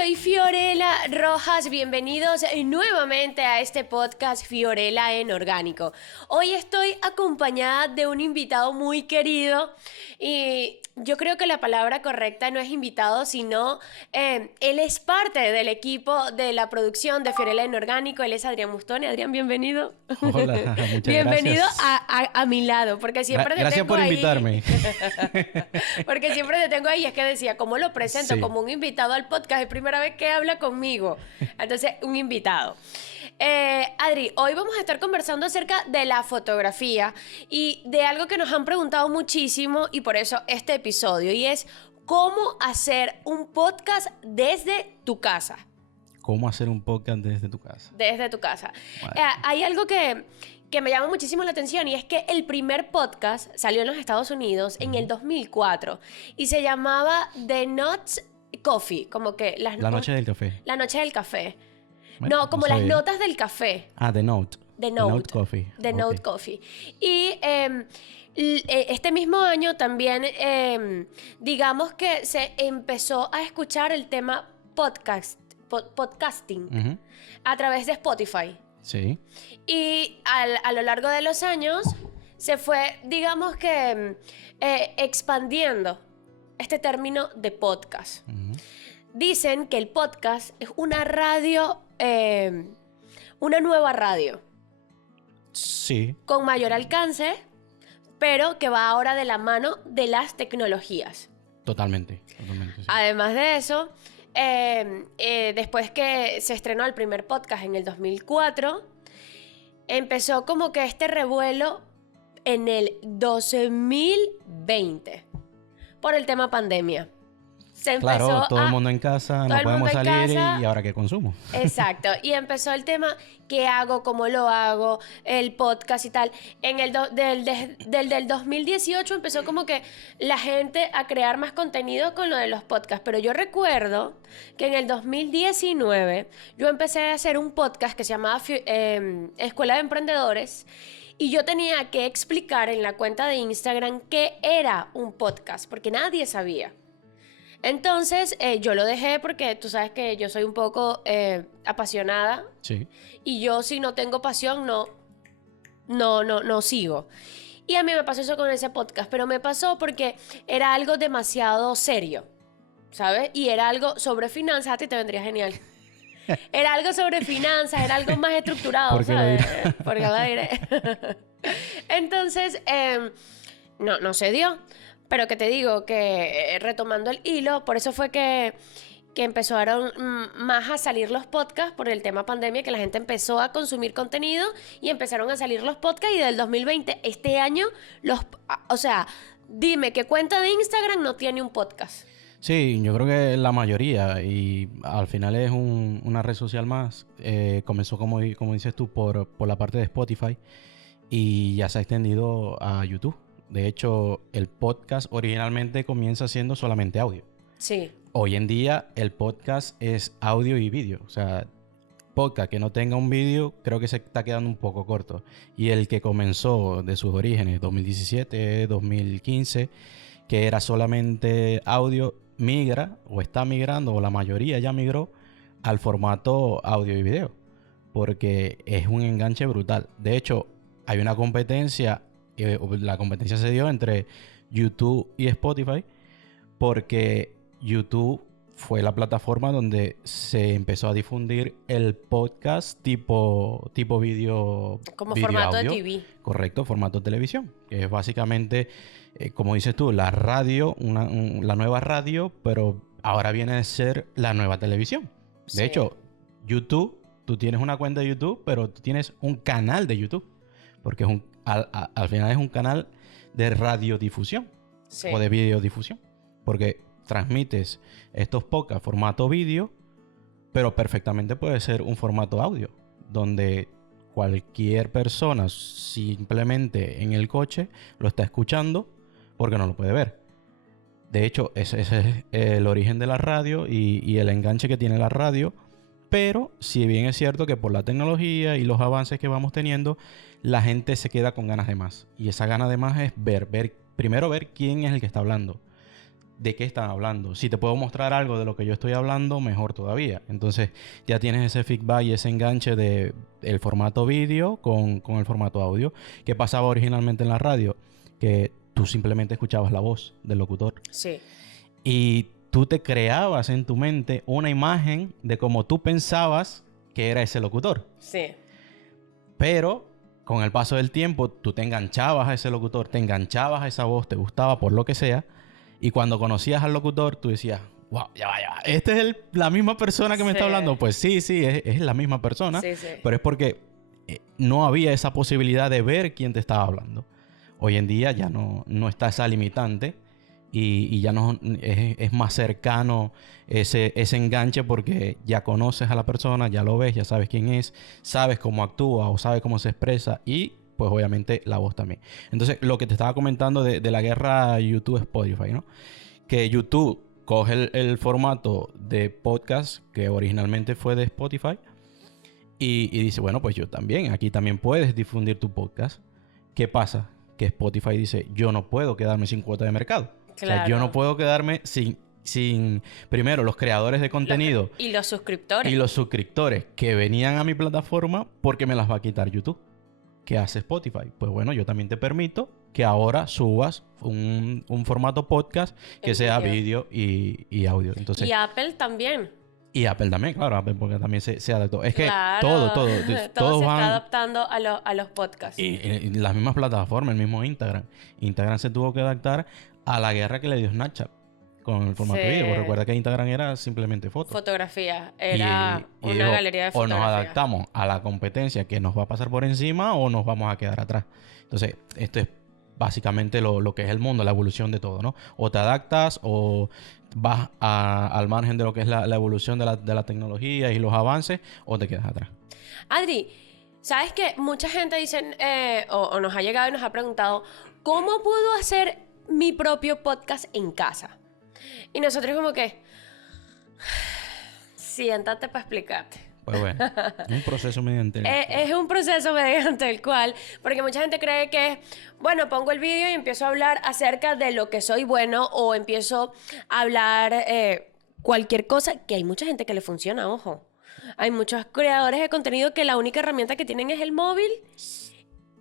soy Fiorella Rojas. Bienvenidos nuevamente a este podcast Fiorella en Orgánico. Hoy estoy acompañada de un invitado muy querido y yo creo que la palabra correcta no es invitado, sino él es parte del equipo de la producción de Fiorella en Orgánico. Él es Adrián Mustone. Adrián, bienvenido. Hola, muchas bienvenido gracias. a mi lado, porque siempre te Gracias tengo por ahí. invitarme. Porque siempre te tengo ahí. Es que decía, ¿cómo lo presento? Sí. Como un invitado al podcast. Es primera vez que habla conmigo. Entonces, un invitado. Adri, hoy vamos a estar conversando acerca de la fotografía y de algo que nos han preguntado muchísimo, y por eso este episodio, y es cómo hacer un podcast desde tu casa. ¿Cómo hacer un podcast desde tu casa? Desde tu casa. Vale. Hay algo que me llama muchísimo la atención, y es que el primer podcast salió en los Estados Unidos en el 2004 y se llamaba The Notes Coffee, como que La noche del café. La noche del café. Bueno, No, como no las sabía. notas del café. Ah, The Note. The Note. Coffee. The Ok. Note Coffee. Y este mismo año también, digamos que se empezó a escuchar el tema podcasting Ujú. a través de Spotify. Sí. Y a lo largo de los años se fue, digamos que, expandiendo este término de podcast. Ujú. Dicen que el podcast es una radio, una nueva radio, Sí. con mayor alcance, pero que va ahora de la mano de las tecnologías. Totalmente. Sí. Además de eso, después que se estrenó el primer podcast en el 2004, empezó como que este revuelo en el 2020 por el tema pandemia. Se empezó Claro, todo el mundo en casa, todo no el mundo podemos en salir casa. y ahora qué consumo. Exacto, y empezó el tema, ¿qué hago? ¿Cómo lo hago? El podcast y tal. Del 2018 empezó como que la gente a crear más contenido con lo de los podcasts, pero yo recuerdo que en el 2019 yo empecé a hacer un podcast que se llamaba Escuela de Emprendedores, y yo tenía que explicar en la cuenta de Instagram qué era un podcast, porque nadie sabía. Entonces, yo lo dejé porque tú sabes que yo soy un poco apasionada, Sí. y yo, si no tengo pasión, no sigo. Y a mí me pasó eso con ese podcast, pero me pasó porque era algo demasiado serio, ¿sabes? Y era algo sobre finanzas. A ti te vendría genial. Era algo sobre finanzas, era algo más estructurado, ¿Por qué lo ¿sabes? dirá? Porque lo diré. Entonces, no se dio. Pero que te digo que, retomando el hilo, por eso fue que empezaron más a salir los podcasts por el tema pandemia, que la gente empezó a consumir contenido y empezaron a salir los podcasts, y del 2020, este año, o sea, dime qué cuenta de Instagram no tiene un podcast. Sí, yo creo que la mayoría, y al final es una red social más. Comenzó, como dices tú, por la parte de Spotify, y ya se ha extendido a YouTube. De hecho, el podcast originalmente comienza siendo solamente audio. Sí. Hoy en día el podcast es audio y vídeo. O sea, podcast que no tenga un vídeo creo que se está quedando un poco corto. Y el que comenzó de sus orígenes, 2017, 2015, que era solamente audio, migra o está migrando, o la mayoría ya migró al formato audio y video, porque es un enganche brutal. De hecho, hay una competencia. La competencia se dio entre YouTube y Spotify, porque YouTube fue la plataforma donde se empezó a difundir el podcast tipo vídeo. Como video formato audio. de TV. Correcto, formato televisión. Que es básicamente, como dices tú, la radio, la nueva radio, pero ahora viene a ser la nueva televisión. Sí. De hecho, YouTube, tú tienes una cuenta de YouTube, pero tú tienes un canal de YouTube. Porque es al final es un canal de radiodifusión, Sí. o de videodifusión. Porque transmites estos podcasts formato vídeo, pero perfectamente puede ser un formato audio, donde cualquier persona simplemente en el coche lo está escuchando porque no lo puede ver. De hecho, ese es el origen de la radio y el enganche que tiene la radio. Pero si bien es cierto que por la tecnología y los avances que vamos teniendo, la gente se queda con ganas de más. Y esa gana de más es primero ver quién es el que está hablando. de qué están hablando. Si te puedo mostrar algo de lo que yo estoy hablando, mejor todavía. Entonces ya tienes ese feedback y ese enganche de el formato vídeo con el formato audio. ¿Qué pasaba originalmente en la radio? Que tú simplemente escuchabas la voz del locutor. Sí. Y tú te creabas en tu mente una imagen de cómo tú pensabas que era ese locutor. Sí. Pero con el paso del tiempo, tú te enganchabas a ese locutor, te enganchabas a esa voz, te gustaba por lo que sea. Y cuando conocías al locutor, tú decías, wow, ya va, ya va. ¿Este es la misma persona que me está hablando? Pues sí, es la misma persona. Sí. Pero es porque no había esa posibilidad de ver quién te estaba hablando. Hoy en día ya no está esa limitante y ya no es más cercano ese enganche porque ya conoces a la persona, ya lo ves, ya sabes quién es, sabes cómo actúa o sabes cómo se expresa y pues obviamente la voz también. Entonces, lo que te estaba comentando de la guerra YouTube-Spotify, ¿no? Que YouTube coge el formato de podcast que originalmente fue de Spotify y dice, bueno, pues yo también, aquí también puedes difundir tu podcast. ¿Qué pasa? Que Spotify dice, yo no puedo quedarme sin cuota de mercado. Claro. O sea, yo no puedo quedarme sin primero, los creadores de contenido. Y los suscriptores. Y los suscriptores que venían a mi plataforma porque me las va a quitar YouTube. ¿Qué hace Spotify? Pues bueno, yo también te permito que ahora subas un formato podcast que sea vídeo y audio. Entonces, y Apple también. Y Apple también, claro, Apple porque también se adaptó. Es que claro, todo se está adaptando a los podcasts. Y las mismas plataformas, el mismo Instagram. Instagram se tuvo que adaptar a la guerra que le dio Snapchat con el formato vídeo. Porque recuerda que Instagram era simplemente fotos. Fotografía. Era una galería de fotografía. O nos adaptamos a la competencia que nos va a pasar por encima o nos vamos a quedar atrás. Entonces, esto es básicamente lo que es el mundo, la evolución de todo, ¿no? O te adaptas o vas al margen de lo que es la evolución de la tecnología y los avances o te quedas atrás. Adri, ¿sabes qué? Mucha gente dice, o nos ha llegado y nos ha preguntado, ¿cómo puedo hacer mi propio podcast en casa? Y nosotros como que, siéntate para explicarte. Pues bueno, un proceso mediante el cual. Es un proceso mediante el cual, porque mucha gente cree que, bueno, pongo el vídeo y empiezo a hablar acerca de lo que soy bueno o empiezo a hablar cualquier cosa, que hay mucha gente que le funciona, ojo. Hay muchos creadores de contenido que la única herramienta que tienen es el móvil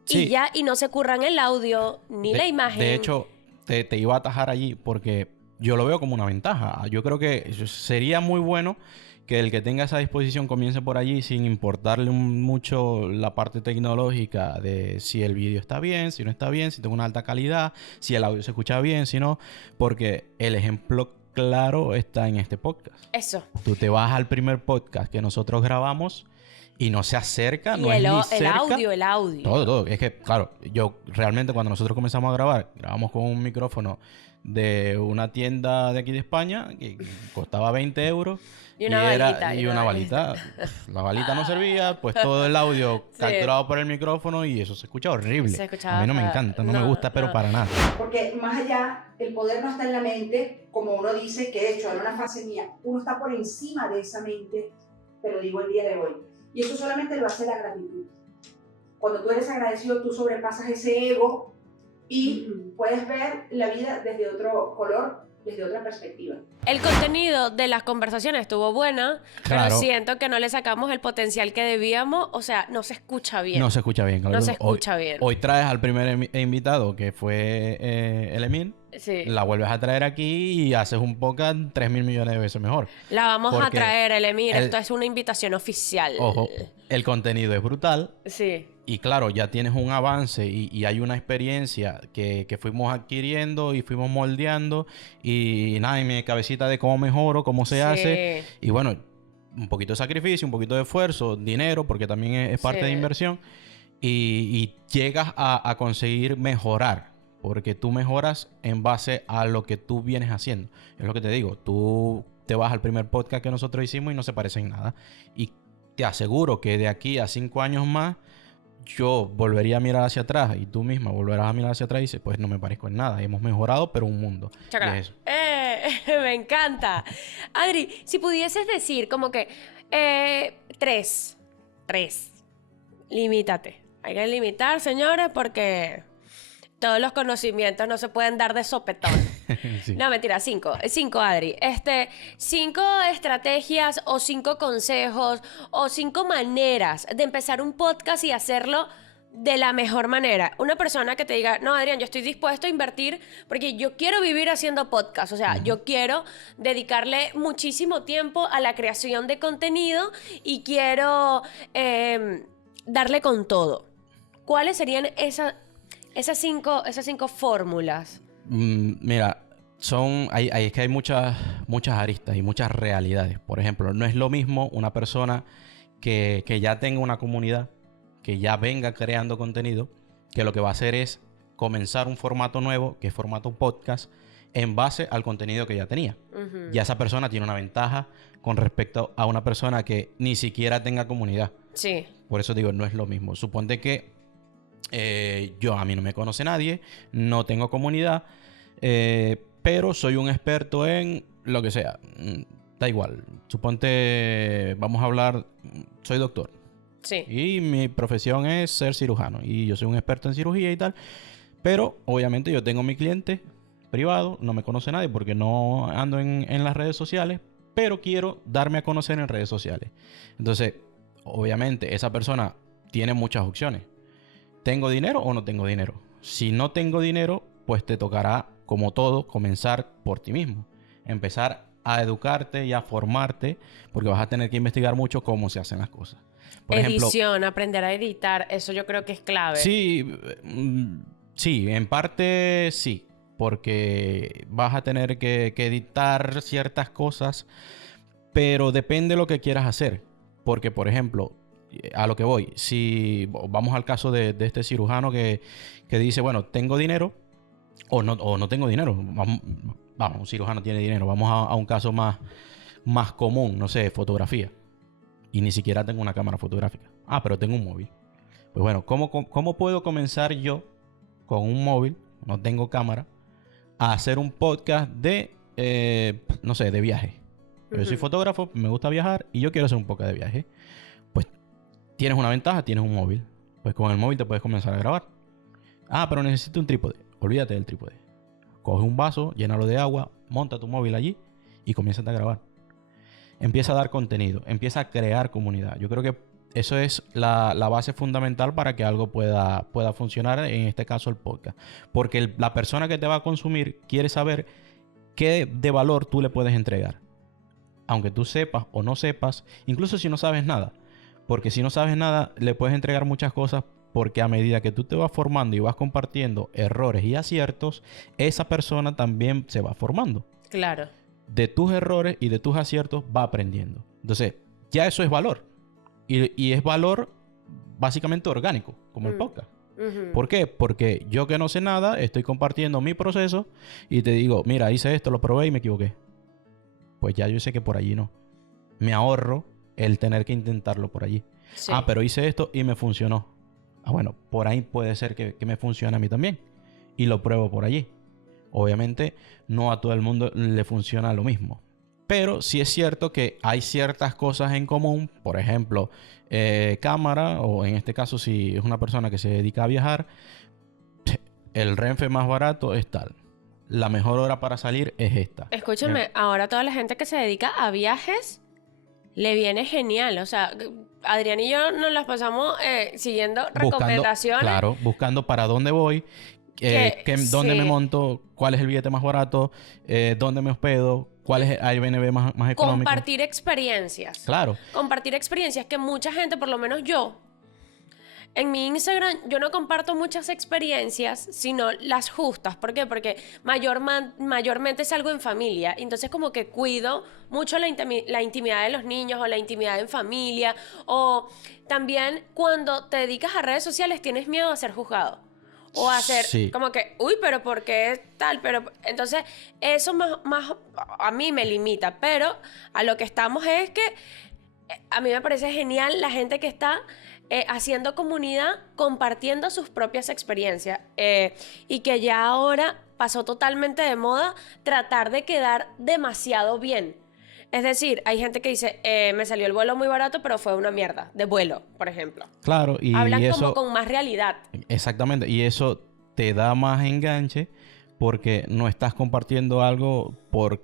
y ya, y no se curran el audio ni la imagen. De hecho, te iba a atajar allí porque yo lo veo como una ventaja. Yo creo que sería muy bueno que el que tenga esa disposición comience por allí sin importarle mucho la parte tecnológica de si el vídeo está bien, si no está bien, si tengo una alta calidad, si el audio se escucha bien, si no, porque el ejemplo claro está en este podcast. Eso. Tú te vas al primer podcast que nosotros grabamos y no se acerca, no es ni cerca. El audio. Todo. Es que, claro, yo realmente cuando nosotros comenzamos a grabar, grabamos con un micrófono de una tienda de aquí de España que costaba 20 euros. Y una balita. La balita no servía, pues todo el audio capturado por el micrófono y eso se escucha horrible. A mí no me encanta, no me gusta, pero para nada. Porque más allá, el poder no está en la mente, como uno dice, que de hecho en una fase mía, uno está por encima de esa mente, pero digo el día de hoy. Y eso solamente lo hace la gratitud. Cuando tú eres agradecido, tú sobrepasas ese ego y puedes ver la vida desde otro color, desde otra perspectiva. El contenido de las conversaciones estuvo buena, claro, pero siento que no le sacamos el potencial que debíamos. O sea, no se escucha bien. No se escucha bien. No se escucha bien. Hoy traes al primer invitado, que fue el Emil. Sí. La vuelves a traer aquí y haces un podcast 3.000 millones de veces mejor. La vamos a traer, el Emil. Esto es una invitación oficial. Ojo, el contenido es brutal. Sí. Y claro, ya tienes un avance y hay una experiencia que fuimos adquiriendo y fuimos moldeando. Y nada, en mi cabecita de cómo mejoro, cómo se hace. Y bueno, un poquito de sacrificio, un poquito de esfuerzo, dinero, porque también es parte de inversión. Y llegas a conseguir mejorar. Porque tú mejoras en base a lo que tú vienes haciendo. Es lo que te digo. Tú te vas al primer podcast que nosotros hicimos y no se parece en nada. Y te aseguro que de aquí a 5 años más, yo volvería a mirar hacia atrás y tú misma volverás a mirar hacia atrás y dices, pues no me parezco en nada. Hemos mejorado, pero un mundo. Eso. Me encanta. Adri, si pudieses decir como que 3. Limítate. Hay que limitar, señores, porque Todos los conocimientos no se pueden dar de sopetón. Sí. No, mentira, 5. 5, Adri. 5 estrategias o 5 consejos o 5 maneras de empezar un podcast y hacerlo de la mejor manera. Una persona que te diga, no, Adrián, yo estoy dispuesto a invertir porque yo quiero vivir haciendo podcast. O sea, yo quiero dedicarle muchísimo tiempo a la creación de contenido y quiero darle con todo. ¿Cuáles serían esas cinco fórmulas? Mira, es que hay muchas aristas y muchas realidades. Por ejemplo, no es lo mismo una persona que ya tenga una comunidad, que ya venga creando contenido, que lo que va a hacer es comenzar un formato nuevo, que es formato podcast, en base al contenido que ya tenía. Uh-huh. Ya esa persona tiene una ventaja con respecto a una persona que ni siquiera tenga comunidad. Sí. Por eso digo, no es lo mismo. Suponte que a mí no me conoce nadie, no tengo comunidad, pero soy un experto en lo que sea. Da igual. Suponte, vamos a hablar, soy doctor. Sí. Y mi profesión es ser cirujano. Y yo soy un experto en cirugía y tal. Pero obviamente yo tengo mi cliente privado, no me conoce nadie porque no ando en las redes sociales, pero quiero darme a conocer en redes sociales. Entonces, obviamente, esa persona tiene muchas opciones. ¿Tengo dinero o no tengo dinero? Si no tengo dinero, pues te tocará, como todo, comenzar por ti mismo. Empezar a educarte y a formarte, porque vas a tener que investigar mucho cómo se hacen las cosas. Por Edición, ejemplo, aprender a editar, eso yo creo que es clave. Sí, en parte sí, porque vas a tener que editar ciertas cosas, pero depende de lo que quieras hacer. Porque, por ejemplo, a lo que voy, si vamos al caso de este cirujano que dice, bueno, tengo dinero o no tengo dinero. Vamos, un cirujano tiene dinero. Vamos a un caso más común, no sé, fotografía. Y ni siquiera tengo una cámara fotográfica. Pero tengo un móvil. Pues bueno, ¿cómo puedo comenzar yo con un móvil, no tengo cámara, a hacer un podcast de, no sé, de viaje? Yo soy fotógrafo, me gusta viajar y yo quiero hacer un podcast de viaje. Pues tienes una ventaja, tienes un móvil. Pues con el móvil te puedes comenzar a grabar. Pero necesito un trípode. Olvídate del trípode. Coge un vaso, llénalo de agua, monta tu móvil allí y comienza a grabar. Empieza a dar contenido, empieza a crear comunidad. Yo creo que eso es la base fundamental para que algo pueda funcionar, en este caso el podcast. Porque la persona que te va a consumir quiere saber qué de valor tú le puedes entregar. Aunque tú sepas o no sepas, incluso si no sabes nada. Porque si no sabes nada, le puedes entregar muchas cosas, porque a medida que tú te vas formando y vas compartiendo errores y aciertos, esa persona también se va formando. Claro. De tus errores y de tus aciertos va aprendiendo. Entonces, ya eso es valor. Y es valor básicamente orgánico, como el podcast. ¿Por qué? Porque yo que no sé nada, estoy compartiendo mi proceso y te digo, mira, hice esto, lo probé y me equivoqué. Pues ya yo sé que por allí no. Me ahorro el tener que intentarlo por allí. Sí. Pero hice esto y me funcionó. Bueno, por ahí puede ser que me funcione a mí también. Y lo pruebo por allí. Obviamente, no a todo el mundo le funciona lo mismo. Pero sí es cierto que hay ciertas cosas en común. Por ejemplo, cámara, o en este caso, si es una persona que se dedica a viajar, el Renfe más barato es tal. La mejor hora para salir es esta. Escúchame, ahora toda la gente que se dedica a viajes le viene genial. O sea, Adrián y yo nos las pasamos siguiendo recomendaciones. Claro, buscando para dónde voy, dónde me monto, cuál es el billete más barato, dónde me hospedo, cuál es el Airbnb más económico. Compartir experiencias. Claro. Compartir experiencias que mucha gente, por lo menos yo, en mi Instagram yo no comparto muchas experiencias, sino las justas. ¿Por qué? Porque mayormente salgo en familia. Entonces como que cuido mucho la intimidad de los niños o la intimidad en familia. O también cuando te dedicas a redes sociales tienes miedo a ser juzgado. O a ser como que, uy, pero ¿por qué tal? Pero entonces eso más a mí me limita. Pero a lo que estamos es que a mí me parece genial la gente que está haciendo comunidad, compartiendo sus propias experiencias. Y que ya ahora pasó totalmente de moda tratar de quedar demasiado bien. Es decir, hay gente que dice, me salió el vuelo muy barato, pero fue una mierda de vuelo, por ejemplo. Claro, y hablan eso, como con más realidad. Exactamente, y eso te da más enganche porque no estás compartiendo algo por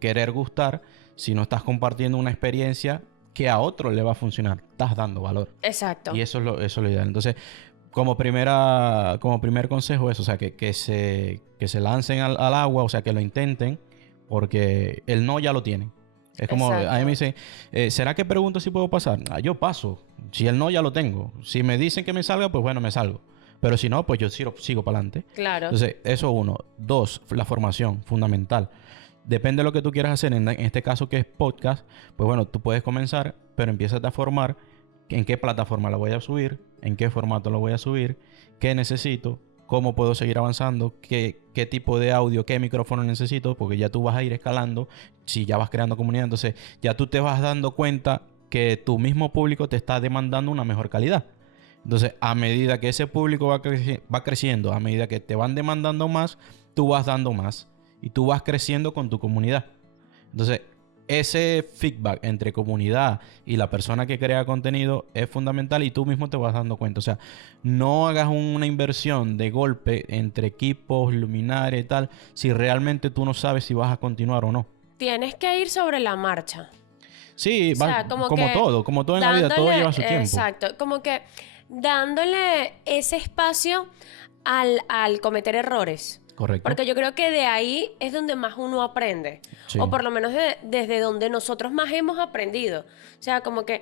querer gustar, sino estás compartiendo una experiencia que a otro le va a funcionar. Estás dando valor. Exacto. Y eso es lo ideal. Entonces, como primer consejo es, o sea, que se lancen al agua, o sea, que lo intenten, porque el no ya lo tienen. Es como, Exacto. a mí me dicen, ¿será que pregunto si puedo pasar? Yo paso. Si el no ya lo tengo. Si me dicen que me salga, pues bueno, me salgo. Pero si no, pues yo sigo para adelante. Claro. Entonces, eso uno. Dos, la formación, fundamental. Depende de lo que tú quieras hacer. En este caso que es podcast, pues bueno, tú puedes comenzar, pero empiezas a formar en qué plataforma la voy a subir, en qué formato lo voy a subir, qué necesito, cómo puedo seguir avanzando, qué tipo de audio, qué micrófono necesito, porque ya tú vas a ir escalando, si ya vas creando comunidad, entonces ya tú te vas dando cuenta que tu mismo público te está demandando una mejor calidad. Entonces, a medida que ese público va creciendo, a medida que te van demandando más, tú vas dando más y tú vas creciendo con tu comunidad. Entonces, ese feedback entre comunidad y la persona que crea contenido es fundamental y tú mismo te vas dando cuenta. O sea, no hagas una inversión de golpe entre equipos, luminarias y tal, si realmente tú no sabes si vas a continuar o no. Tienes que ir sobre la marcha. Sí, O sea, como todo en la vida, todo lleva su tiempo. Exacto, como que dándole ese espacio al cometer errores. Correcto. Porque yo creo que de ahí es donde más uno aprende. Sí. O por lo menos desde donde nosotros más hemos aprendido. O sea, como que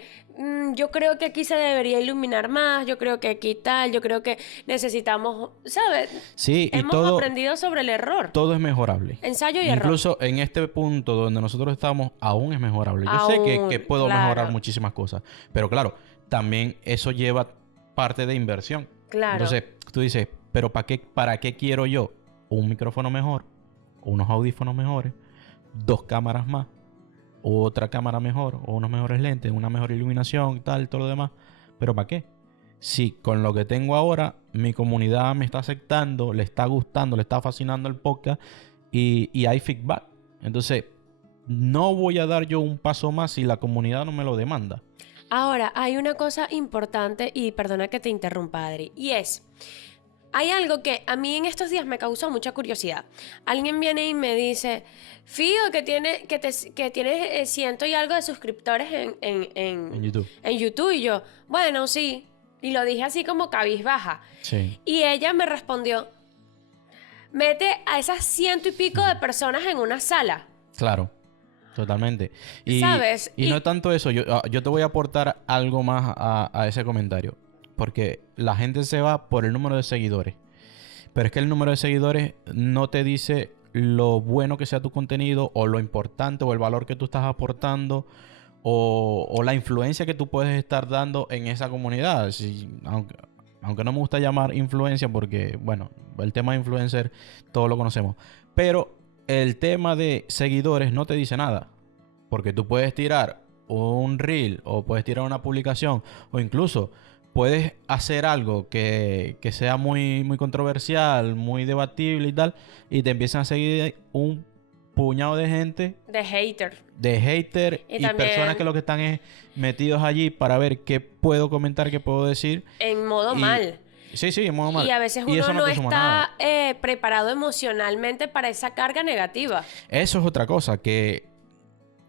yo creo que aquí se debería iluminar más, yo creo que aquí tal, yo creo que necesitamos, ¿sabes? Sí, y Hemos aprendido sobre el error. Todo es mejorable. Ensayo y error. Incluso en este punto donde nosotros estamos, aún es mejorable. Yo sé que puedo mejorar muchísimas cosas. Pero claro, también eso lleva parte de inversión. Claro. Entonces, tú dices, ¿pero para qué quiero yo un micrófono mejor, unos audífonos mejores, 2 cámaras más, otra cámara mejor, o unos mejores lentes, una mejor iluminación, tal, todo lo demás? ¿Pero para qué? Si con lo que tengo ahora, mi comunidad me está aceptando, le está gustando, le está fascinando el podcast y hay feedback. Entonces, no voy a dar yo un paso más si la comunidad no me lo demanda. Ahora, hay una cosa importante, y perdona que te interrumpa, Adri, y es... Hay algo que a mí en estos días me causó mucha curiosidad. Alguien viene y me dice, Fío, que tienes ciento y algo de suscriptores En YouTube. En YouTube. Y yo, bueno, sí. Y lo dije así como cabizbaja. Sí. Y ella me respondió, mete a esas 100 y pico de personas en una sala. Claro. Totalmente. Y, ¿sabes? Y no es tanto eso. Yo te voy a aportar algo más a ese comentario. Porque la gente se va por el número de seguidores. Pero es que el número de seguidores no te dice lo bueno que sea tu contenido, o lo importante, o el valor que tú estás aportando, o la influencia que tú puedes estar dando en esa comunidad. Aunque no me gusta llamar influencia, porque, bueno, el tema de influencer todos lo conocemos. Pero el tema de seguidores no te dice nada. Porque tú puedes tirar un reel, o puedes tirar una publicación, o incluso... puedes hacer algo que sea muy, muy controversial, muy debatible y tal, y te empiezan a seguir un puñado de gente. De hater. De hater y también, personas que lo que están es metidos allí para ver qué puedo comentar, qué puedo decir. En modo mal. Sí, en modo mal. Y a veces uno no está preparado emocionalmente para esa carga negativa. Eso es otra cosa, que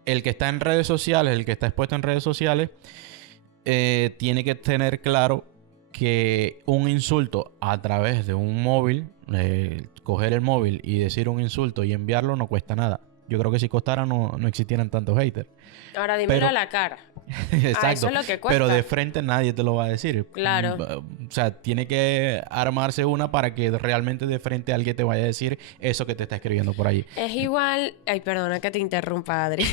el que está en redes sociales, el que está expuesto en redes sociales... tiene que tener claro que un insulto a través de un móvil, coger el móvil y decir un insulto y enviarlo, no cuesta nada. Yo creo que si costara no existieran tantos haters. Ahora dímelo a la cara. Exacto. Eso es lo que cuesta. Pero de frente nadie te lo va a decir. Claro. O sea, tiene que armarse una para que realmente de frente alguien te vaya a decir eso que te está escribiendo por ahí. Es igual... Ay, perdona que te interrumpa, Adri.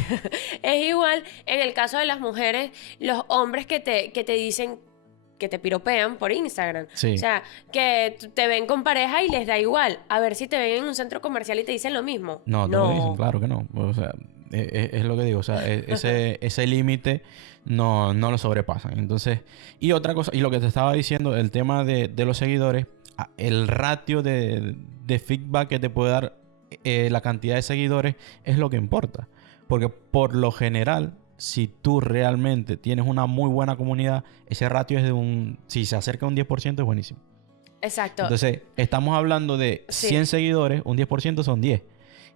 Es igual en el caso de las mujeres, los hombres que te dicen... que te piropean por Instagram. Sí. O sea, que te ven con pareja y les da igual. A ver si te ven en un centro comercial y te dicen lo mismo. No, te lo dicen, claro que no. O sea, es lo que digo. O sea, ese límite no lo sobrepasan. Entonces, y otra cosa, y lo que te estaba diciendo, el tema de los seguidores, el ratio de feedback que te puede dar la cantidad de seguidores es lo que importa. Porque por lo general... si tú realmente tienes una muy buena comunidad, ese ratio es si se acerca a un 10% es buenísimo. Exacto. Entonces, estamos hablando de 100 seguidores, un 10% son 10.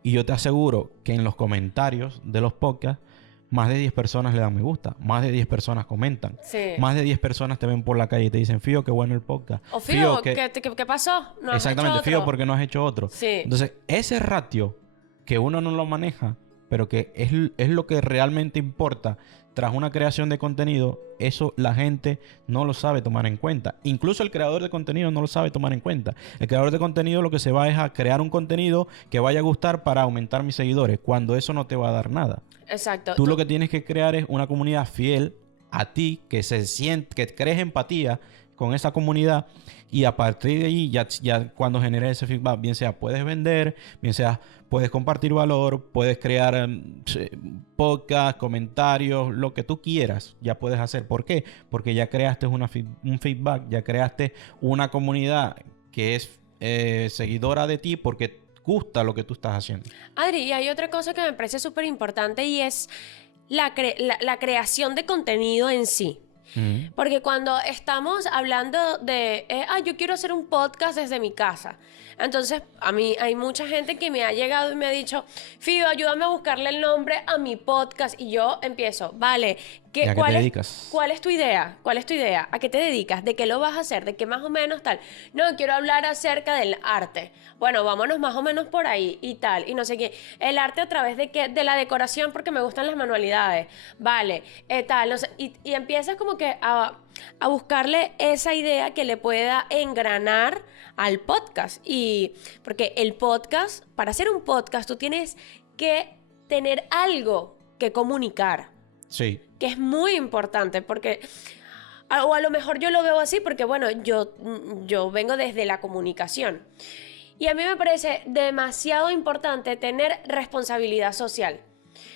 Y yo te aseguro que en los comentarios de los podcasts, más de 10 personas le dan me gusta, más de 10 personas comentan, más de 10 personas te ven por la calle y te dicen, Fío, qué bueno el podcast. O Fío, ¿qué pasó? ¿No has exactamente, hecho Fío, otro? ¿por qué no has hecho otro? Sí. Entonces, ese ratio que uno no lo maneja, pero que es lo que realmente importa tras una creación de contenido, eso la gente no lo sabe tomar en cuenta. Incluso el creador de contenido no lo sabe tomar en cuenta. El creador de contenido lo que se va es a crear un contenido que vaya a gustar para aumentar mis seguidores, cuando eso no te va a dar nada. Exacto. Tú lo que tienes que crear es una comunidad fiel a ti, que se siente, que crees empatía con esa comunidad, y a partir de ahí ya cuando generes ese feedback, bien sea puedes vender, bien sea puedes compartir valor, puedes crear podcast, comentarios, lo que tú quieras, ya puedes hacer. ¿Por qué? Porque ya creaste un feedback, ya creaste una comunidad que es seguidora de ti porque gusta lo que tú estás haciendo. Adri, y hay otra cosa que me parece súper importante, y es la creación de contenido en sí. Porque cuando estamos hablando de, yo quiero hacer un podcast desde mi casa, entonces a mí hay mucha gente que me ha llegado y me ha dicho, Fío, ayúdame a buscarle el nombre a mi podcast, y yo empiezo, vale, ¿Y a qué te dedicas? ¿cuál es tu idea? ¿Cuál es tu idea? ¿A qué te dedicas? ¿De qué lo vas a hacer? ¿De qué más o menos tal? No, quiero hablar acerca del arte. Bueno, vámonos más o menos por ahí y tal, y no sé qué. El arte a través de qué, de la decoración, porque me gustan las manualidades. Vale, tal, no sé. Y empiezas como que a buscarle esa idea que le pueda engranar al podcast. Y porque el podcast, para hacer un podcast, tú tienes que tener algo que comunicar. Sí. Que es muy importante, porque o a lo mejor yo lo veo así porque, bueno, yo vengo desde la comunicación. Y a mí me parece demasiado importante tener responsabilidad social,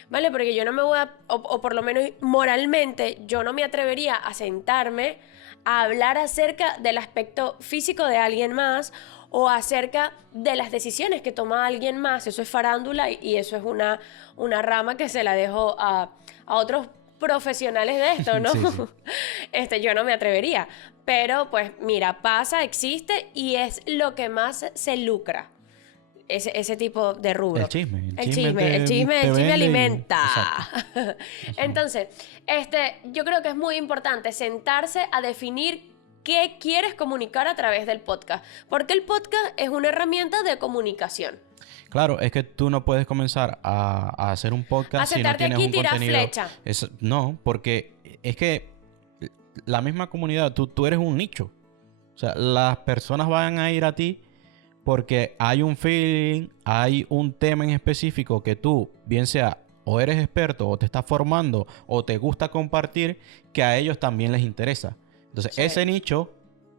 ¿vale? Porque yo no me voy a, o por lo menos moralmente, yo no me atrevería a sentarme a hablar acerca del aspecto físico de alguien más, o acerca de las decisiones que toma alguien más. Eso es farándula, y eso es una rama que se la dejo a otros profesionales de esto, ¿no? Sí. Yo no me atrevería. Pero, pues, mira, pasa, existe, y es lo que más se lucra. Ese tipo de rubro. El chisme. El chisme alimenta. Entonces, yo creo que es muy importante sentarse a definir qué quieres comunicar a través del podcast. Porque el podcast es una herramienta de comunicación. Claro, es que tú no puedes comenzar a hacer un podcast si no tienes un contenido. Flecha. No, porque es que la misma comunidad, tú eres un nicho. O sea, las personas van a ir a ti porque hay un feeling, hay un tema en específico que tú, bien sea o eres experto, o te estás formando, o te gusta compartir, que a ellos también les interesa. Entonces, sí, ese nicho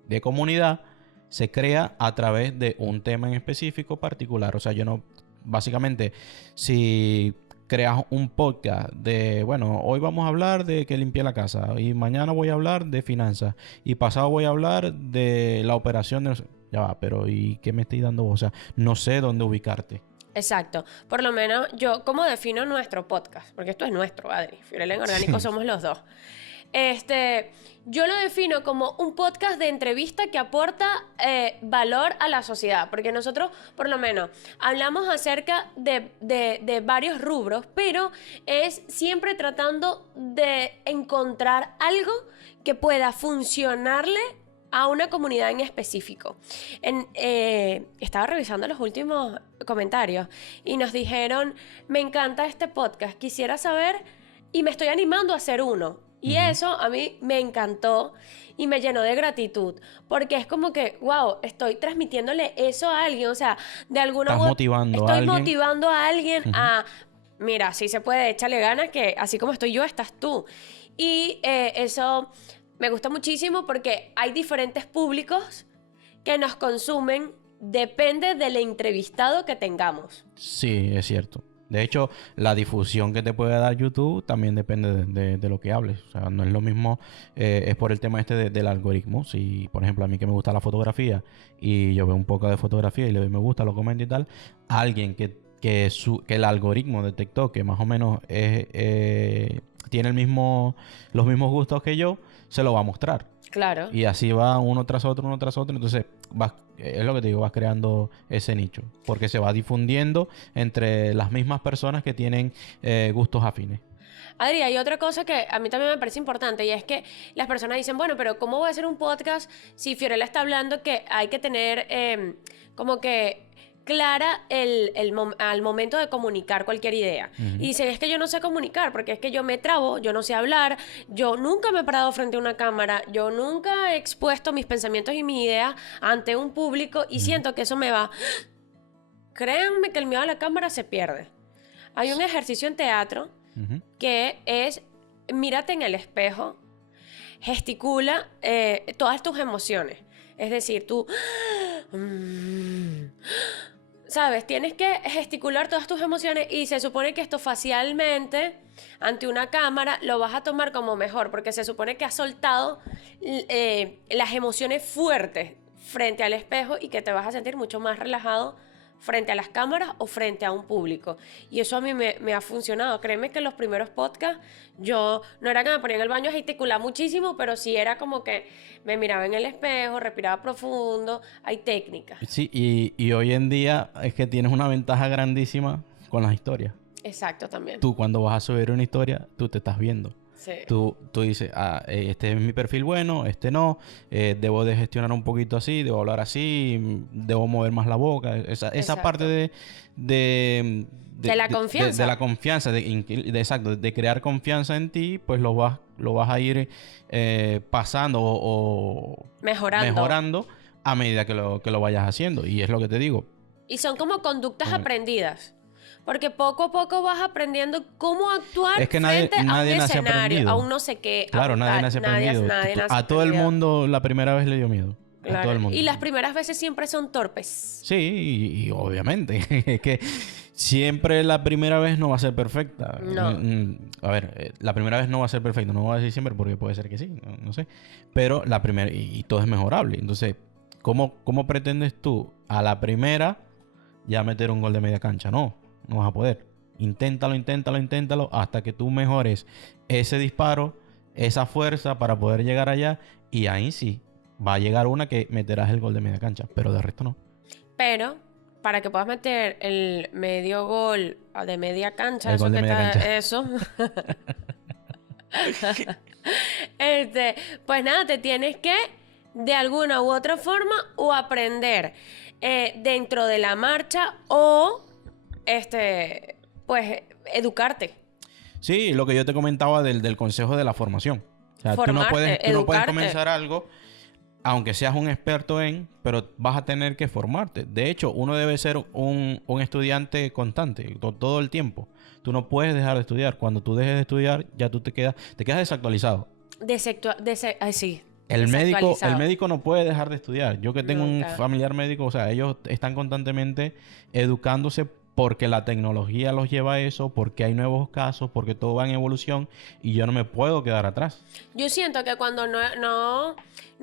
de comunidad se crea a través de un tema en específico particular. O sea, yo no... Básicamente, si creas un podcast de... Bueno, hoy vamos a hablar de que limpié la casa. Y mañana voy a hablar de finanzas. Y pasado voy a hablar de la operación de... Ya va, pero ¿y qué me estoy dando vos? O sea, no sé dónde ubicarte. Exacto. Por lo menos yo, ¿cómo defino nuestro podcast? Porque esto es nuestro, Adri. Fiorella en Orgánico somos los dos. Yo lo defino como un podcast de entrevista que aporta valor a la sociedad, porque nosotros, por lo menos, hablamos acerca de varios rubros, pero es siempre tratando de encontrar algo que pueda funcionarle a una comunidad en específico. Estaba revisando los últimos comentarios y nos dijeron, me encanta este podcast, quisiera saber, y me estoy animando a hacer uno. Y eso a mí me encantó y me llenó de gratitud, porque es como que, wow, estoy transmitiéndole eso a alguien. O sea, de alguna manera estoy motivando a alguien a, mira, si se puede, échale ganas, que así como estoy yo, estás tú. Y eso me gusta muchísimo porque hay diferentes públicos que nos consumen, depende del entrevistado que tengamos. Sí, es cierto. De hecho, la difusión que te puede dar YouTube también depende de lo que hables. O sea, no es lo mismo, es por el tema del algoritmo. Si, por ejemplo, a mí que me gusta la fotografía y yo veo un poco de fotografía y le doy me gusta, lo comento y tal, alguien que el algoritmo de TikTok, que más o menos tiene los mismos gustos que yo, se lo va a mostrar. Claro. Y así va uno tras otro. Entonces, es lo que te digo, vas creando ese nicho. Porque se va difundiendo entre las mismas personas que tienen gustos afines. Adri, hay otra cosa que a mí también me parece importante y es que las personas dicen, bueno, pero ¿cómo voy a hacer un podcast si Fiorella está hablando que hay que tener como que clara al momento de comunicar cualquier idea? Y dicen, es que yo no sé comunicar porque es que yo me trabo, yo no sé hablar, yo nunca me he parado frente a una cámara, yo nunca he expuesto mis pensamientos y mis ideas ante un público y siento que eso me va... Créanme que el miedo a la cámara se pierde. Hay un ejercicio en teatro que es, mírate en el espejo, gesticula todas tus emociones. Es decir, tú... ¿Sabes? Tienes que gesticular todas tus emociones y se supone que esto facialmente, ante una cámara, lo vas a tomar como mejor, porque se supone que has soltado las emociones fuertes frente al espejo y que te vas a sentir mucho más relajado frente a las cámaras o frente a un público. Y eso a mí me ha funcionado. Créeme que en los primeros podcasts yo no era que me ponía en el baño a gesticular muchísimo, pero sí era como que me miraba en el espejo, respiraba profundo. Hay técnicas. Sí, y hoy en día es que tienes una ventaja grandísima con las historias. Exacto, también. Tú cuando vas a subir una historia, tú te estás viendo. Sí. Tú dices, este es mi perfil bueno, este no, debo de gestionar un poquito así, debo hablar así, debo mover más la boca. Esa parte de la confianza. De la confianza, exacto, de crear confianza en ti, pues lo vas a ir pasando o mejorando a medida que lo vayas haciendo. Y es lo que te digo. Y son como conductas aprendidas. Porque poco a poco vas aprendiendo cómo actuar frente a un escenario, a un no sé qué. Claro, nadie nace aprendido. A todo el mundo la primera vez le dio miedo. Claro. A todo el mundo. Y las primeras veces siempre son torpes. Sí, y obviamente. Es que siempre la primera vez no va a ser perfecta. No. A ver, la primera vez no va a ser perfecta. No voy a decir siempre porque puede ser que sí. No sé. Pero la primera... Y todo es mejorable. Entonces, ¿cómo pretendes tú a la primera ya meter un gol de media cancha? No vas a poder. Inténtalo hasta que tú mejores ese disparo, esa fuerza para poder llegar allá. Y ahí sí, va a llegar una que meterás el gol de media cancha. Pero de resto no. Pero para que puedas meter el medio gol de media cancha, el eso gol de que media está... cancha. Eso. Pues nada, te tienes que de alguna u otra forma o aprender dentro de la marcha o pues educarte. Sí, lo que yo te comentaba del consejo de la formación. O sea, tú no puedes comenzar algo, aunque seas un experto pero vas a tener que formarte. De hecho, uno debe ser un estudiante constante todo el tiempo. Tú no puedes dejar de estudiar. Cuando tú dejes de estudiar, ya tú te quedas desactualizado. Sí. El médico no puede dejar de estudiar. Yo que tengo un familiar médico, o sea, ellos están constantemente educándose porque la tecnología los lleva a eso, porque hay nuevos casos, porque todo va en evolución y yo no me puedo quedar atrás. Yo siento que cuando no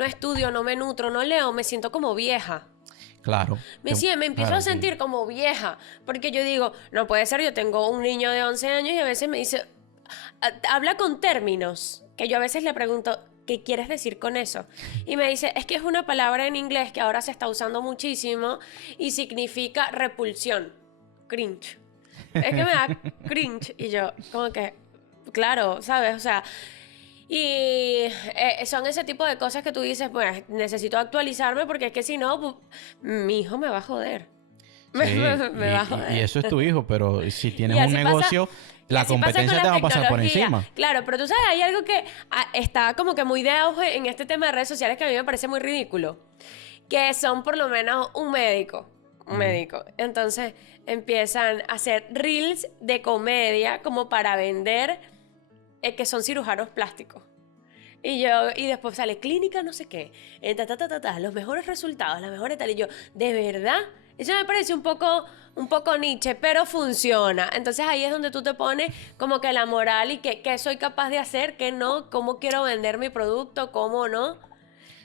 estudio, no me nutro, no leo, me siento como vieja. Claro. Me empiezo a sentir como vieja, porque yo digo, no puede ser, yo tengo un niño de 11 años y a veces me dice, habla con términos, que yo a veces le pregunto, ¿qué quieres decir con eso? Y me dice, es que es una palabra en inglés que ahora se está usando muchísimo y significa repulsión. Cringe. Es que me da cringe. Y yo, como que, claro, ¿sabes? O sea, y son ese tipo de cosas que tú dices, pues, necesito actualizarme porque es que si no, pues, mi hijo me va a joder. Sí, me va a joder. Y eso es tu hijo, pero si tienes un negocio, la competencia te va a pasar por encima. Claro, pero tú sabes, hay algo que está como que muy de auge en este tema de redes sociales que a mí me parece muy ridículo. Que son por lo menos un médico. Entonces empiezan a hacer reels de comedia como para vender que son cirujanos plásticos. Y después sale clínica no sé qué, los mejores resultados, las mejores tal. Y yo, ¿de verdad? Eso me parece un poco niche, pero funciona. Entonces ahí es donde tú te pones como que la moral y qué soy capaz de hacer, qué no, cómo quiero vender mi producto, cómo no.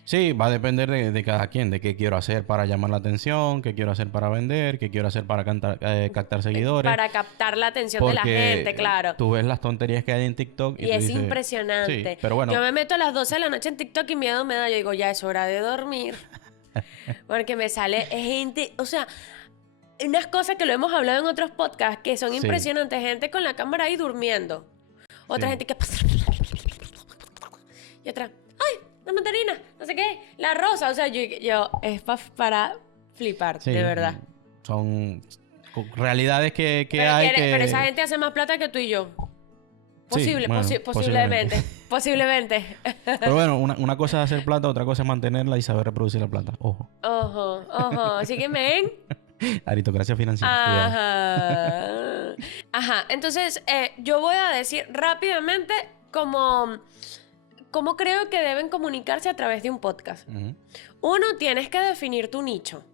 Sí, va a depender de cada quien, de qué quiero hacer para llamar la atención, qué quiero hacer para vender, qué quiero hacer para captar seguidores. Para captar la atención de la gente, claro. Tú ves las tonterías que hay en TikTok y es dices, impresionante. Sí, pero bueno. Yo me meto a las 12 de la noche en TikTok y miedo me da. Yo digo, ya es hora de dormir. Porque me sale gente, o sea, unas cosas que lo hemos hablado en otros podcasts que son Sí. impresionantes. Gente con la cámara ahí durmiendo. Otra Sí. gente que... Y otra, ¡ay! La mandarina, no sé qué, la rosa. O sea, yo es para flipar, Sí, de verdad. Son realidades que Pero, hay que... pero esa gente hace más plata que tú y yo. Posible, bueno, posiblemente. Posiblemente. Pero bueno, una cosa es hacer plata, otra cosa es mantenerla y saber reproducir la plata. Ojo. Ojo, ojo. Así que ven. Aristocracia financiera. Cuidado. Ajá. Ajá. Entonces, yo voy a decir rápidamente cómo creo que deben comunicarse a través de un podcast. Ujú. Uno, tienes que definir tu nicho.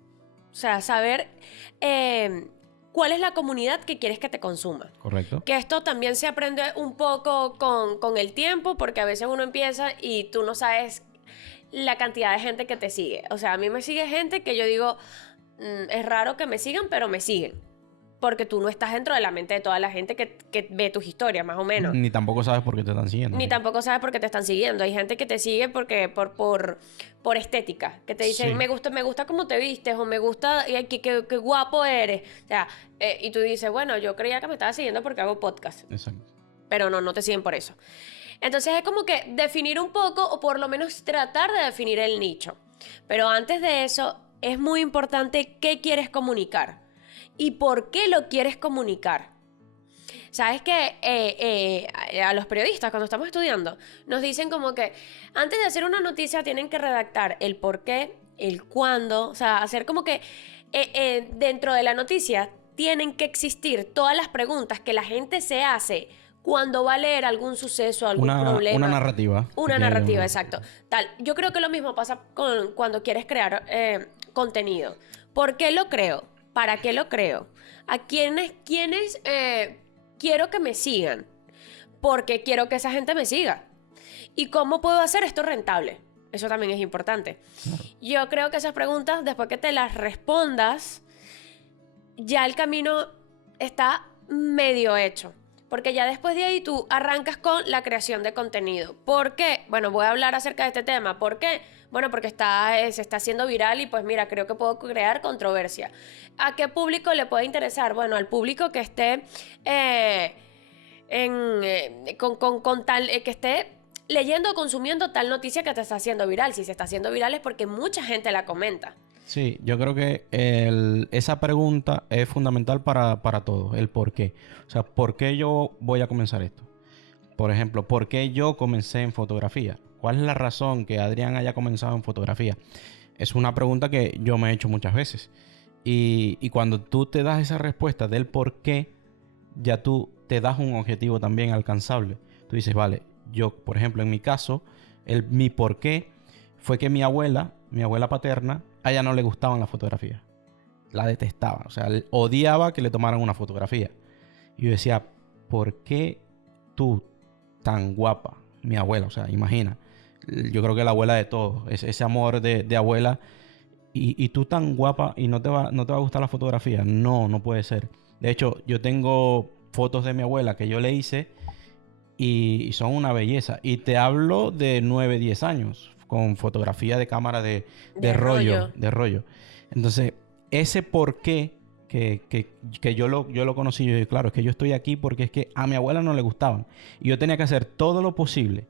O sea, saber cuál es la comunidad que quieres que te consuma. Correcto. Que esto también se aprende un poco con el tiempo, porque a veces uno empieza y tú no sabes la cantidad de gente que te sigue. O sea, a mí me sigue gente que yo digo, es raro que me sigan, pero me siguen. Porque tú no estás dentro de la mente de toda la gente que ve tus historias, más o menos. Ni tampoco sabes por qué te están siguiendo. Ni tampoco sabes por qué te están siguiendo. Hay gente que te sigue porque por estética. Que te dicen, Sí. me gusta cómo te vistes, o me gusta qué guapo eres. O sea, y tú dices, bueno, yo creía que me estaba siguiendo porque hago podcast. Exacto. Pero no te siguen por eso. Entonces es como que definir un poco, o por lo menos tratar de definir el nicho. Pero antes de eso, es muy importante qué quieres comunicar y por qué lo quieres comunicar. Sabes que a los periodistas, cuando estamos estudiando, nos dicen como que antes de hacer una noticia tienen que redactar el por qué, el cuándo, o sea, hacer como que dentro de la noticia tienen que existir todas las preguntas que la gente se hace cuando va a leer algún suceso, algún problema. Una narrativa. Una Que- narrativa, exacto. Tal. Yo creo que lo mismo pasa cuando quieres crear contenido. ¿Por qué lo creo? ¿Para qué lo creo? ¿A quiénes quiero que me sigan? Porque quiero que esa gente me siga. ¿Y cómo puedo hacer esto rentable? Eso también es importante. Yo creo que esas preguntas, después que te las respondas, ya el camino está medio hecho. Porque ya después de ahí tú arrancas con la creación de contenido. ¿Por qué? Bueno, voy a hablar acerca de este tema. ¿Por qué? Bueno, porque se está haciendo viral y pues mira, creo que puedo crear controversia. ¿A qué público le puede interesar? Bueno, al público que esté que esté leyendo o consumiendo tal noticia que te está haciendo viral. Si se está haciendo viral es porque mucha gente la comenta. Sí, yo creo que esa pregunta es fundamental para todo, el por qué. O sea, ¿por qué yo voy a comenzar esto? Por ejemplo, ¿por qué yo comencé en fotografía? ¿Cuál es la razón que Adrián haya comenzado en fotografía? Es una pregunta que yo me he hecho muchas veces. Y cuando tú te das esa respuesta del por qué, ya tú te das un objetivo también alcanzable. Tú dices, vale, yo, por ejemplo, en mi caso, mi por qué fue que mi abuela paterna, a ella no le gustaban las fotografías. La detestaba. O sea, odiaba que le tomaran una fotografía. Y yo decía, ¿por qué tú, tan guapa, mi abuela? O sea, imagina. Yo creo que la abuela de todos. Ese amor de abuela. Y tú tan guapa y no te va a gustar la fotografía. No puede ser. De hecho, yo tengo fotos de mi abuela que yo le hice y son una belleza. Y te hablo de 9, 10 años. Con fotografía de cámara de rollo. Entonces, ese por qué que yo lo conocí, yo digo, claro, es que yo estoy aquí porque es que a mi abuela no le gustaban. Y yo tenía que hacer todo lo posible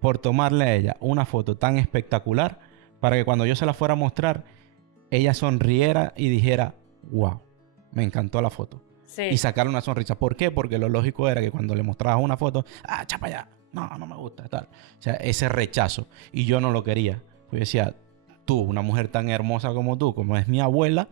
por tomarle a ella una foto tan espectacular para que cuando yo se la fuera a mostrar, ella sonriera y dijera, wow, me encantó la foto. Sí. Y sacarle una sonrisa. ¿Por qué? Porque lo lógico era que cuando le mostrabas una foto, chapa allá. No me gusta, tal. O sea, ese rechazo. Y yo no lo quería. Yo decía, tú, una mujer tan hermosa como tú, como es mi abuela,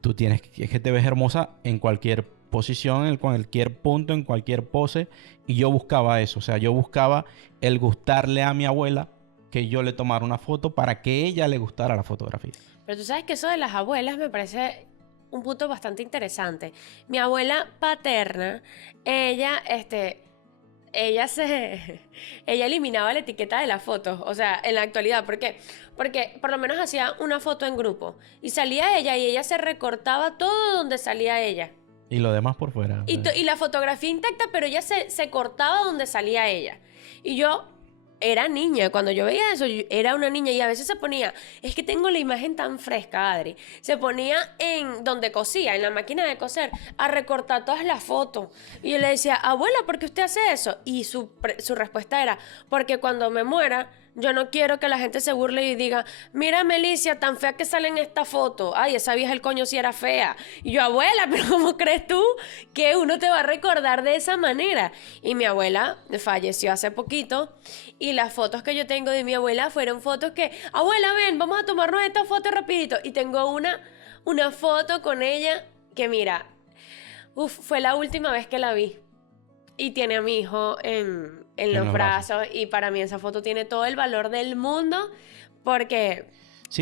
tú es que te ves hermosa en cualquier posición, en cualquier punto, en cualquier pose. Y yo buscaba eso. O sea, yo buscaba el gustarle a mi abuela que yo le tomara una foto para que ella le gustara la fotografía. Pero tú sabes que eso de las abuelas me parece un punto bastante interesante. Mi abuela paterna, ella eliminaba la etiqueta de las fotos, o sea, en la actualidad. ¿Por qué? Porque por lo menos hacía una foto en grupo y salía ella y ella se recortaba todo donde salía ella. Y lo demás por fuera. Y la fotografía intacta, pero ella se cortaba donde salía ella. Y yo era niña. Cuando yo veía eso, era una niña y a veces se ponía, es que tengo la imagen tan fresca, Adri, se ponía en donde cosía, en la máquina de coser, a recortar todas las fotos. Y yo le decía, abuela, ¿por qué usted hace eso? Y su respuesta era, porque cuando me muera, yo no quiero que la gente se burle y diga, mira, Melicia, tan fea que sale en esta foto. Ay, esa vieja el coño sí era fea. Y yo, abuela, ¿pero cómo crees tú que uno te va a recordar de esa manera? Y mi abuela falleció hace poquito y las fotos que yo tengo de mi abuela fueron fotos que, abuela, ven, vamos a tomarnos esta foto rapidito. Y tengo una foto con ella que, mira, fue la última vez que la vi. Y tiene a mi hijo en los brazos. Y para mí esa foto tiene todo el valor del mundo porque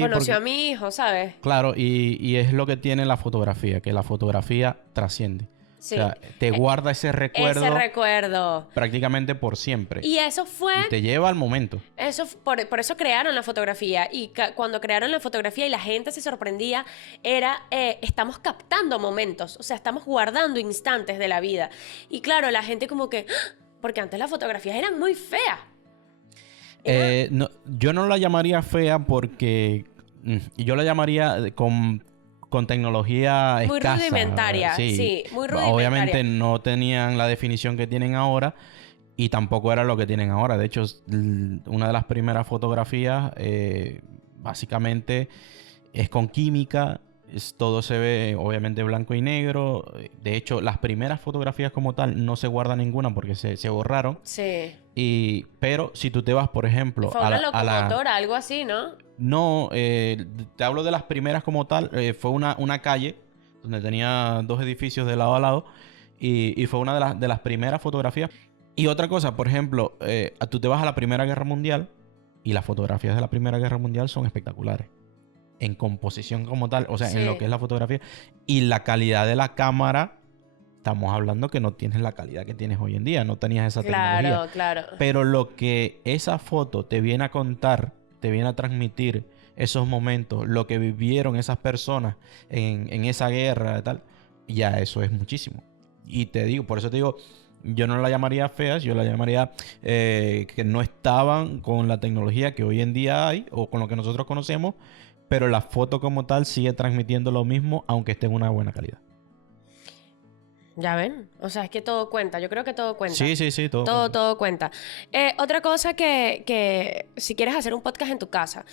conoció a mi hijo, ¿sabes? Claro, y es lo que tiene la fotografía, que la fotografía trasciende. Sí. O sea, te guarda ese recuerdo. Ese recuerdo. Prácticamente por siempre. Y eso fue... Y te lleva al momento. Por eso crearon la fotografía. Y cuando crearon la fotografía y la gente se sorprendía, estamos captando momentos. O sea, estamos guardando instantes de la vida. Y claro, la gente como que... ¡Ah! Porque antes las fotografías eran muy feas. No, yo no la llamaría fea porque... yo la llamaría con tecnología muy escasa. Rudimentaria, sí, muy rudimentaria. Obviamente no tenían la definición que tienen ahora y tampoco era lo que tienen ahora. De hecho, una de las primeras fotografías básicamente es con química. Todo se ve obviamente blanco y negro. De hecho, las primeras fotografías como tal no se guarda ninguna porque se borraron. Sí. Pero si tú te vas, por ejemplo... Fue una locomotora, algo así, ¿no? No, te hablo de las primeras como tal. Fue una calle donde tenía 2 edificios de lado a lado y fue una de las primeras fotografías. Y otra cosa, por ejemplo, tú te vas a la Primera Guerra Mundial y las fotografías de la Primera Guerra Mundial son espectaculares. En composición como tal, o sea, sí. En lo que es la fotografía. Y la calidad de la cámara, estamos hablando que no tienes la calidad que tienes hoy en día. No tenías esa tecnología. Claro. Pero lo que esa foto te viene a contar, te viene a transmitir esos momentos, lo que vivieron esas personas en esa guerra y tal, ya eso es muchísimo. Y te digo, por eso te digo, yo no la llamaría feas, yo la llamaría que no estaban con la tecnología que hoy en día hay o con lo que nosotros conocemos, pero la foto como tal sigue transmitiendo lo mismo, aunque esté en una buena calidad. Ya ven, o sea, es que todo cuenta, yo creo que todo cuenta. Sí, todo cuenta. Otra cosa que si quieres hacer un podcast en tu casa,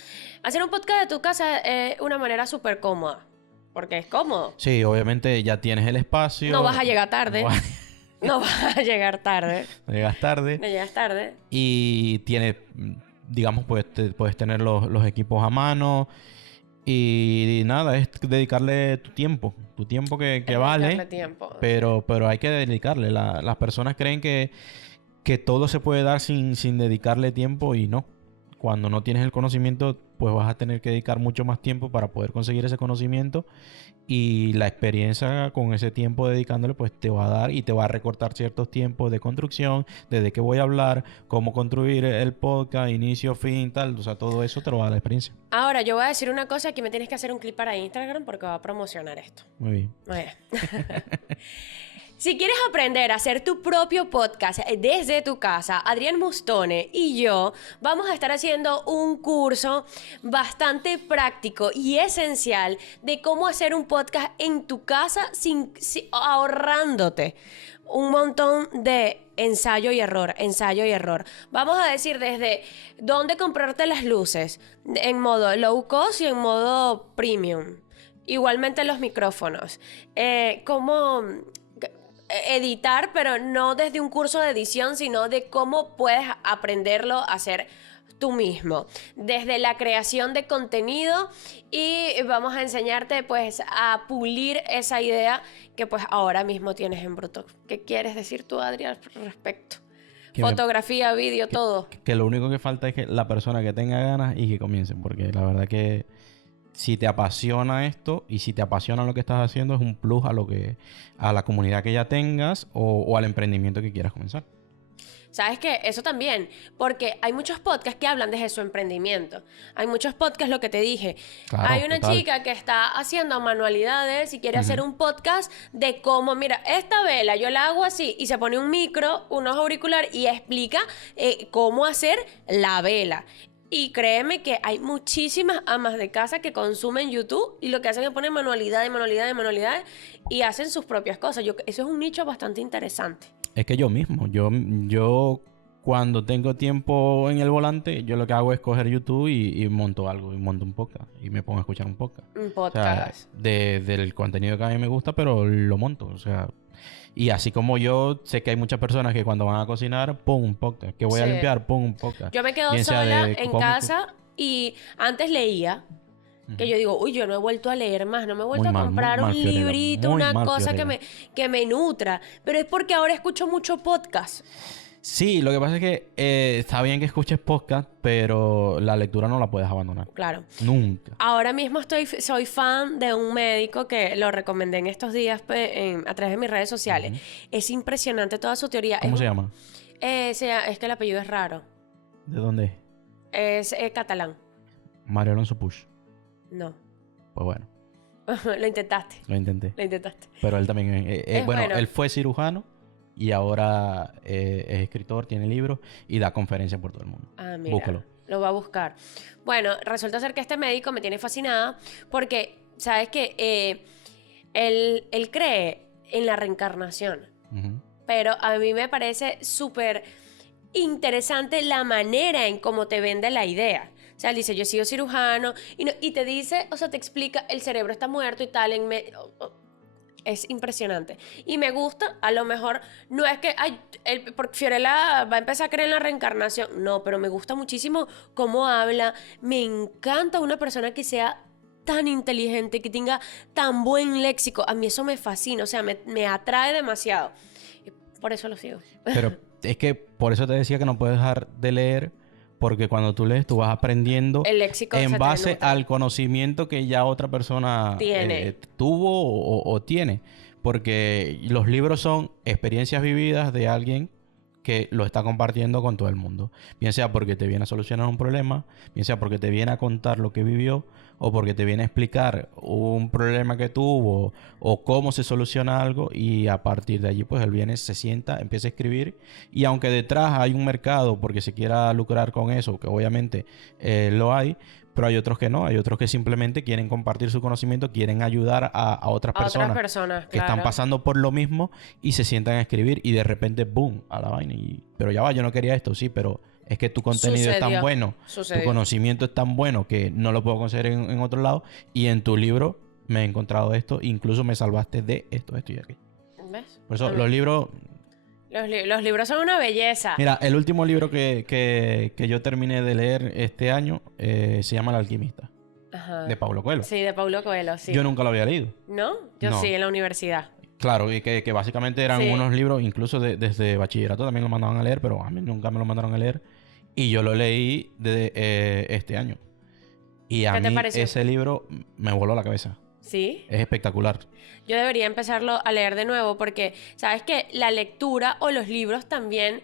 hacer un podcast en tu casa es una manera súper cómoda, porque es cómodo. Sí, obviamente ya tienes el espacio. No vas a llegar tarde. No vas a llegar tarde. No llegas tarde. No llegas tarde. Y tienes, digamos, puedes tener los equipos a mano. Y nada, es dedicarle tu tiempo que vale. Tiempo, pero hay que dedicarle. Las personas creen que todo se puede dar sin dedicarle tiempo y no. Cuando no tienes el conocimiento, pues vas a tener que dedicar mucho más tiempo para poder conseguir ese conocimiento. Y la experiencia con ese tiempo dedicándole, pues te va a dar y te va a recortar ciertos tiempos de construcción, desde qué voy a hablar, cómo construir el podcast, inicio, fin, tal. O sea, todo eso te lo va a dar la experiencia. Ahora, yo voy a decir una cosa, que me tienes que hacer un clip para Instagram porque va a promocionar esto. Muy bien. Muy bien. Si quieres aprender a hacer tu propio podcast desde tu casa, Adrián Mustone y yo vamos a estar haciendo un curso bastante práctico y esencial de cómo hacer un podcast en tu casa ahorrándote un montón de ensayo y error. Vamos a decir desde dónde comprarte las luces en modo low cost y en modo premium. Igualmente los micrófonos. Cómo editar, pero no desde un curso de edición, sino de cómo puedes aprenderlo a hacer tú mismo, desde la creación de contenido, y vamos a enseñarte pues a pulir esa idea que pues ahora mismo tienes en bruto. ¿Qué quieres decir tú, Adrián, al respecto? Fotografía, vídeo, todo. Que lo único que falta es que la persona que tenga ganas y que comiencen, porque la verdad que si te apasiona esto y si te apasiona lo que estás haciendo, es un plus a la comunidad que ya tengas o al emprendimiento que quieras comenzar. ¿Sabes qué? Eso también, porque hay muchos podcasts que hablan de su emprendimiento. Hay muchos podcasts, lo que te dije. Claro, Hay una total. chica que está haciendo manualidades y quiere hacer Ujú. un podcast de cómo, mira, esta vela yo la hago así y se pone un micro, unos auriculares y explica cómo hacer la vela. Y créeme que hay muchísimas amas de casa que consumen YouTube y lo que hacen es poner manualidades, manualidades, manualidades y hacen sus propias cosas. Eso es un nicho bastante interesante. Es que yo mismo, yo cuando tengo tiempo en el volante, yo lo que hago es coger YouTube y monto algo, y monto un podcast, y me pongo a escuchar un podcast. Un O sea, podcast. del contenido que a mí me gusta, pero lo monto, o sea. Y así como yo, sé que hay muchas personas que cuando van a cocinar, pon un podcast. Que voy a Sí. limpiar, pon un podcast. Yo me quedo Bien sea sola de en cómics. casa y antes leía. Que yo digo, uy, yo no he vuelto a leer más, no me he vuelto Muy a mal, comprar muy un mal, Fiorella, librito, muy una mal, cosa Fiorella. que me nutra. Pero es porque ahora escucho mucho podcast. Sí, lo que pasa es que está bien que escuches podcast, pero la lectura no la puedes abandonar. Claro. Nunca. Ahora mismo soy fan de un médico que lo recomendé en estos días a través de mis redes sociales. Ujú. Es impresionante toda su teoría. ¿Cómo se llama? Es que el apellido es raro. ¿De dónde es? Es catalán. Mario Alonso Puig. No. Pues bueno, Lo intentaste. lo intenté. Lo intentaste. Pero él también, Es bueno, bueno. él fue cirujano y ahora es escritor, tiene libros y da conferencias por todo el mundo. Ah, mira. Búscalo. Lo va a buscar. Bueno, resulta ser que este médico me tiene fascinada porque, ¿sabes qué? Él cree en la reencarnación. Ujú. Pero a mí me parece súper interesante la manera en cómo te vende la idea. O sea, él dice, yo he sido cirujano y te dice, o sea, te explica, el cerebro está muerto y tal. Es impresionante. Y me gusta, a lo mejor, no es que, porque Fiorella va a empezar a creer en la reencarnación. No, pero me gusta muchísimo cómo habla. Me encanta una persona que sea tan inteligente, que tenga tan buen léxico. A mí eso me fascina, o sea, me atrae demasiado. Por eso lo sigo. Pero es que por eso te decía que no puedes dejar de leer, porque cuando tú lees, tú vas aprendiendo El léxico se en te base nutre. al conocimiento que ya otra persona Tiene. tuvo o tiene. Porque los libros son experiencias vividas de alguien que lo está compartiendo con todo el mundo. Bien sea porque te viene a solucionar un problema, bien sea porque te viene a contar lo que vivió, o porque te viene a explicar un problema que tuvo o cómo se soluciona algo, y a partir de allí pues él viene, se sienta, empieza a escribir, y aunque detrás hay un mercado porque se quiera lucrar con eso, que obviamente lo hay, pero hay otros que no, hay otros que simplemente quieren compartir su conocimiento, quieren ayudar a otras A personas otras personas, que están claro. pasando por lo mismo y se sientan a escribir y de repente, boom, a la vaina. Pero ya va, yo no quería esto, sí, pero es que tu contenido es tan Sucedió. bueno, tu Sucedió. conocimiento es tan bueno que no lo puedo conseguir en otro lado, y en tu libro me he encontrado esto, incluso me salvaste de esto y aquello. ¿Ves? Por eso A mí- los libros... Los libros son una belleza. Mira, el último libro que yo terminé de leer este año se llama El Alquimista, Ajá. de Paulo Coelho. Sí, de Paulo Coelho, sí. Yo nunca lo había leído. ¿No? Yo No. sí, en la universidad. Claro, y que básicamente eran Sí. unos libros, incluso desde bachillerato también lo mandaban a leer, pero a mí nunca me lo mandaron a leer. Y yo lo leí este año. Y a ¿Qué te mí pareció? ese libro me voló la cabeza. ¿Sí? Es espectacular. Yo debería empezarlo a leer de nuevo porque, ¿sabes qué? La lectura o los libros también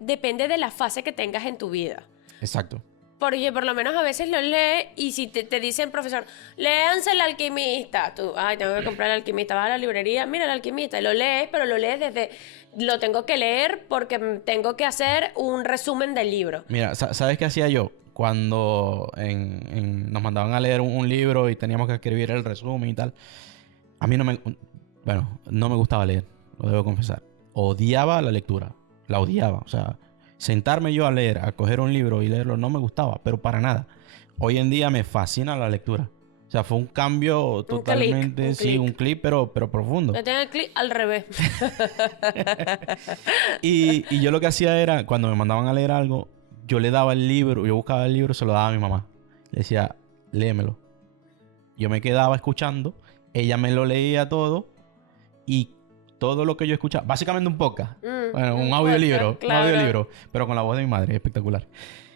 depende de la fase que tengas en tu vida. Exacto. Porque por lo menos a veces lo lees y si te dicen, profesor, léanse El Alquimista. Tú, ay, tengo que comprar El Alquimista. Vas a la librería, mira El Alquimista. Y lo lees, pero lo lees desde... Lo tengo que leer porque tengo que hacer un resumen del libro. Mira, ¿sabes qué hacía yo? Cuando nos mandaban a leer un libro y teníamos que escribir el resumen y tal. A mí no me gustaba leer, lo debo confesar. Odiaba la lectura, la odiaba. O sea, sentarme yo a leer, a coger un libro y leerlo, no me gustaba, pero para nada. Hoy en día me fascina la lectura. O sea, fue un cambio totalmente, un clic, pero profundo. Le tengo el clic al revés. Y yo lo que hacía era, cuando me mandaban a leer algo, yo le daba el libro, yo buscaba el libro, se lo daba a mi mamá. Le decía, léemelo. Yo me quedaba escuchando, ella me lo leía todo, y todo lo que yo escuchaba, básicamente un podcast, bueno, un audiolibro, podcast, claro. un audiolibro, pero con la voz de mi madre, espectacular.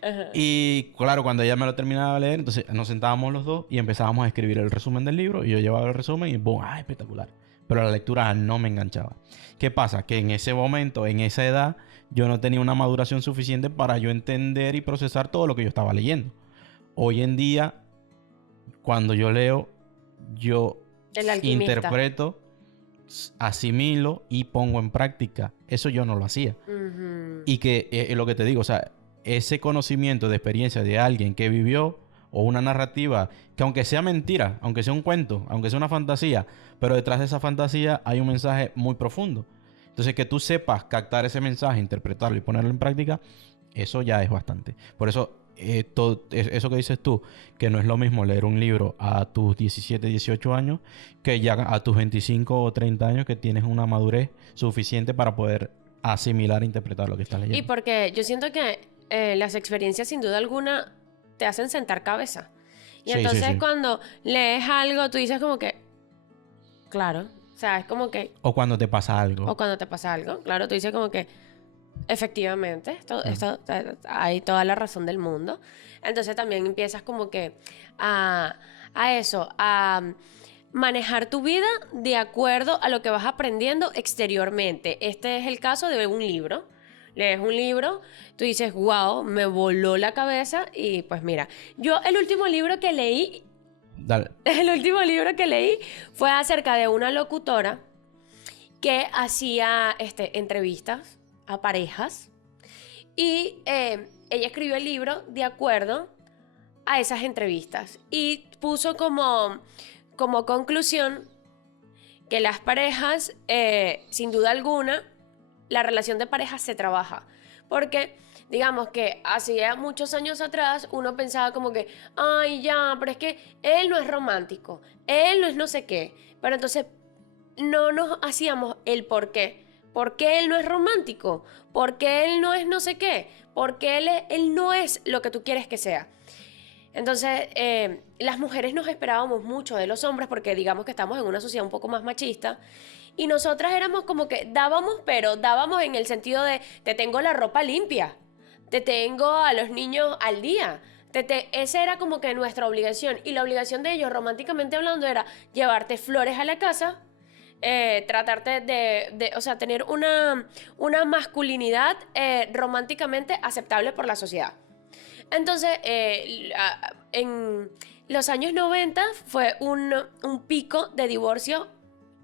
Ajá. Y claro, cuando ella me lo terminaba de leer, entonces nos sentábamos los dos y empezábamos a escribir el resumen del libro, y yo llevaba el resumen y ¡boom! ¡Ah, espectacular! pero la lectura no me enganchaba. ¿Qué pasa? Que en ese momento, en esa edad, yo no tenía una maduración suficiente para yo entender y procesar todo lo que yo estaba leyendo. Hoy en día, cuando yo leo, yo El alquimista. interpreto, asimilo y pongo en práctica. Eso yo no lo hacía. Ujú. Y que es lo que te digo, o sea, ese conocimiento de experiencia de alguien que vivió o una narrativa que aunque sea mentira, aunque sea un cuento, aunque sea una fantasía, pero detrás de esa fantasía hay un mensaje muy profundo. Entonces, que tú sepas captar ese mensaje, interpretarlo y ponerlo en práctica, eso ya es bastante. Por eso, eso que dices tú, que no es lo mismo leer un libro a tus 17, 18 años, que ya a tus 25 o 30 años que tienes una madurez suficiente para poder asimilar e interpretar lo que estás leyendo. Y porque yo siento que las experiencias sin duda alguna te hacen sentar cabeza. Y Sí, entonces sí, sí. cuando lees algo, tú dices como que, claro, o sea, es como que, O cuando te pasa algo. o cuando te pasa algo, claro, tú dices como que, efectivamente, esto hay toda la razón del mundo. Entonces también empiezas como que a eso, a manejar tu vida de acuerdo a lo que vas aprendiendo exteriormente. Este es el caso de un libro. Lees un libro, tú dices, wow, me voló la cabeza y pues mira, yo el último libro que leí, Dale. fue acerca de una locutora que hacía entrevistas a parejas y ella escribió el libro de acuerdo a esas entrevistas y puso como conclusión que las parejas, sin duda alguna, la relación de pareja se trabaja. Porque, digamos que hacía muchos años atrás uno pensaba como que, ay, ya, pero es que él no es romántico, él no es no sé qué. Pero entonces no nos hacíamos el por qué. ¿Por qué él no es romántico? ¿Por qué él no es no sé qué? ¿Por qué él no es lo que tú quieres que sea? Entonces, las mujeres nos esperábamos mucho de los hombres porque digamos que estamos en una sociedad un poco más machista y nosotras éramos como que dábamos, pero dábamos en el sentido de te tengo la ropa limpia, te tengo a los niños al día. Esa era como que nuestra obligación y la obligación de ellos románticamente hablando era llevarte flores a la casa, tratarte o sea, tener una masculinidad románticamente aceptable por la sociedad. Entonces, en los años 90 fue un pico de divorcio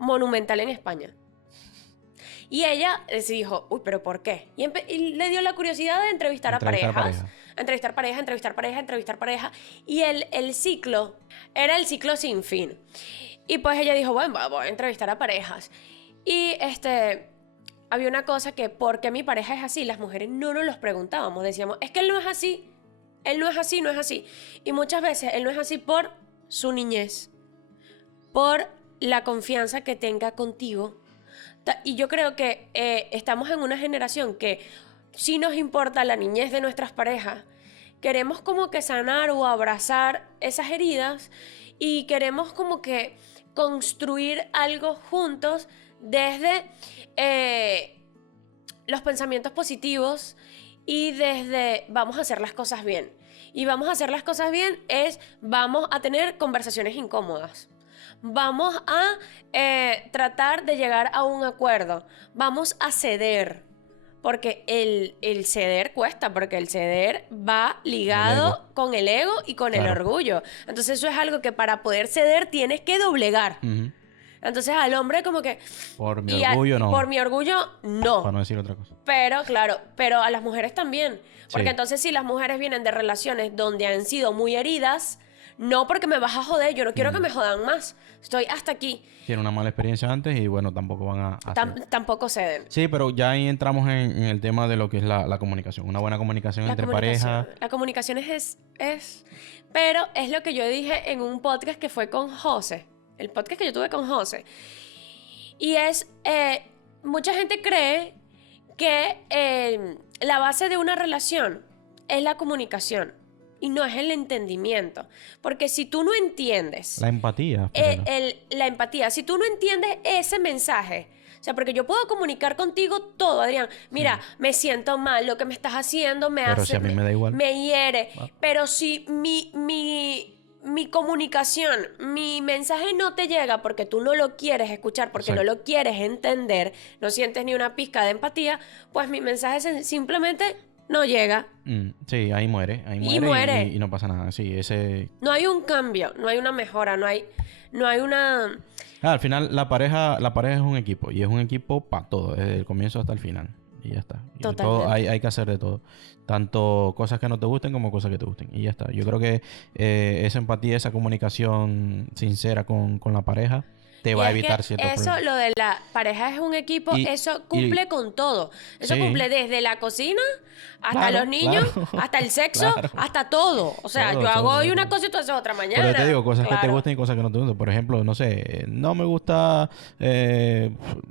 monumental en España. Y ella se dijo, uy, ¿pero por qué? Y le dio la curiosidad de entrevistar a parejas. Entrevistar pareja. Y el ciclo era el ciclo sin fin. Y pues ella dijo, bueno, voy a entrevistar a parejas. Y había una cosa que, ¿por qué mi pareja es así? Las mujeres no nos los preguntábamos. Decíamos, es que él no es así. Él no es así, no es así. Y muchas veces él no es así por su niñez, por la confianza que tenga contigo. Y yo creo que estamos en una generación que sí nos importa la niñez de nuestras parejas. Queremos como que sanar o abrazar esas heridas y queremos como que construir algo juntos desde los pensamientos positivos y desde vamos a hacer las cosas bien. Y vamos a hacer las cosas bien vamos a tener conversaciones incómodas. Vamos a tratar de llegar a un acuerdo. Vamos a ceder. Porque el ceder cuesta, porque el ceder va ligado con el ego y con el orgullo. Entonces eso es algo que para poder ceder tienes que doblegar. Uh-huh. Entonces al hombre como que... Por mi orgullo no. Por mi orgullo no. Para no decir otra cosa. Pero claro, pero a las mujeres también. Porque Sí. entonces si las mujeres vienen de relaciones donde han sido muy heridas, no porque me vas a joder, yo no quiero que me jodan más. Estoy hasta aquí. Tienen una mala experiencia antes y bueno, tampoco van a hacer. Tampoco ceden. Sí, pero ya ahí entramos en el tema de lo que es la comunicación. Una buena comunicación entre parejas. La comunicación es... Pero es lo que yo dije en un podcast que fue con José. El podcast que yo tuve con José. Y mucha gente cree que la base de una relación es la comunicación. Y no es el entendimiento. Porque si tú no entiendes... La empatía. la empatía. Si tú no entiendes ese mensaje... O sea, porque yo puedo comunicar contigo todo, Adrián. Mira, me siento mal, lo que me estás haciendo me Pero hace... si a mí me da igual. Me hiere. Pero si mi mi comunicación, mi mensaje no te llega porque tú no lo quieres escuchar, porque no lo quieres entender, no sientes ni una pizca de empatía, pues mi mensaje simplemente no llega. Sí, ahí muere. Y muere. Y no pasa nada. Sí, ese... No hay un cambio, no hay una mejora, no hay una... al final la pareja es un equipo. Y es un equipo para todo, desde el comienzo hasta el final. Y ya está. Y Totalmente. todo, hay que hacer de todo. Tanto cosas que no te gusten como cosas que te gusten. Y ya está. Yo creo que esa empatía, esa comunicación sincera con la pareja te va a evitar ciertos problemas. Eso, lo de la pareja es un equipo, eso cumple con todo. Eso Sí. cumple desde la cocina hasta Claro, los niños, claro. hasta el sexo, Claro. hasta todo. O sea, Todo, yo hago todo, hoy todo. una cosa y tú haces otra mañana. Pero te digo, cosas que te Claro. gustan y cosas que no te gustan. Por ejemplo, no sé, no me gusta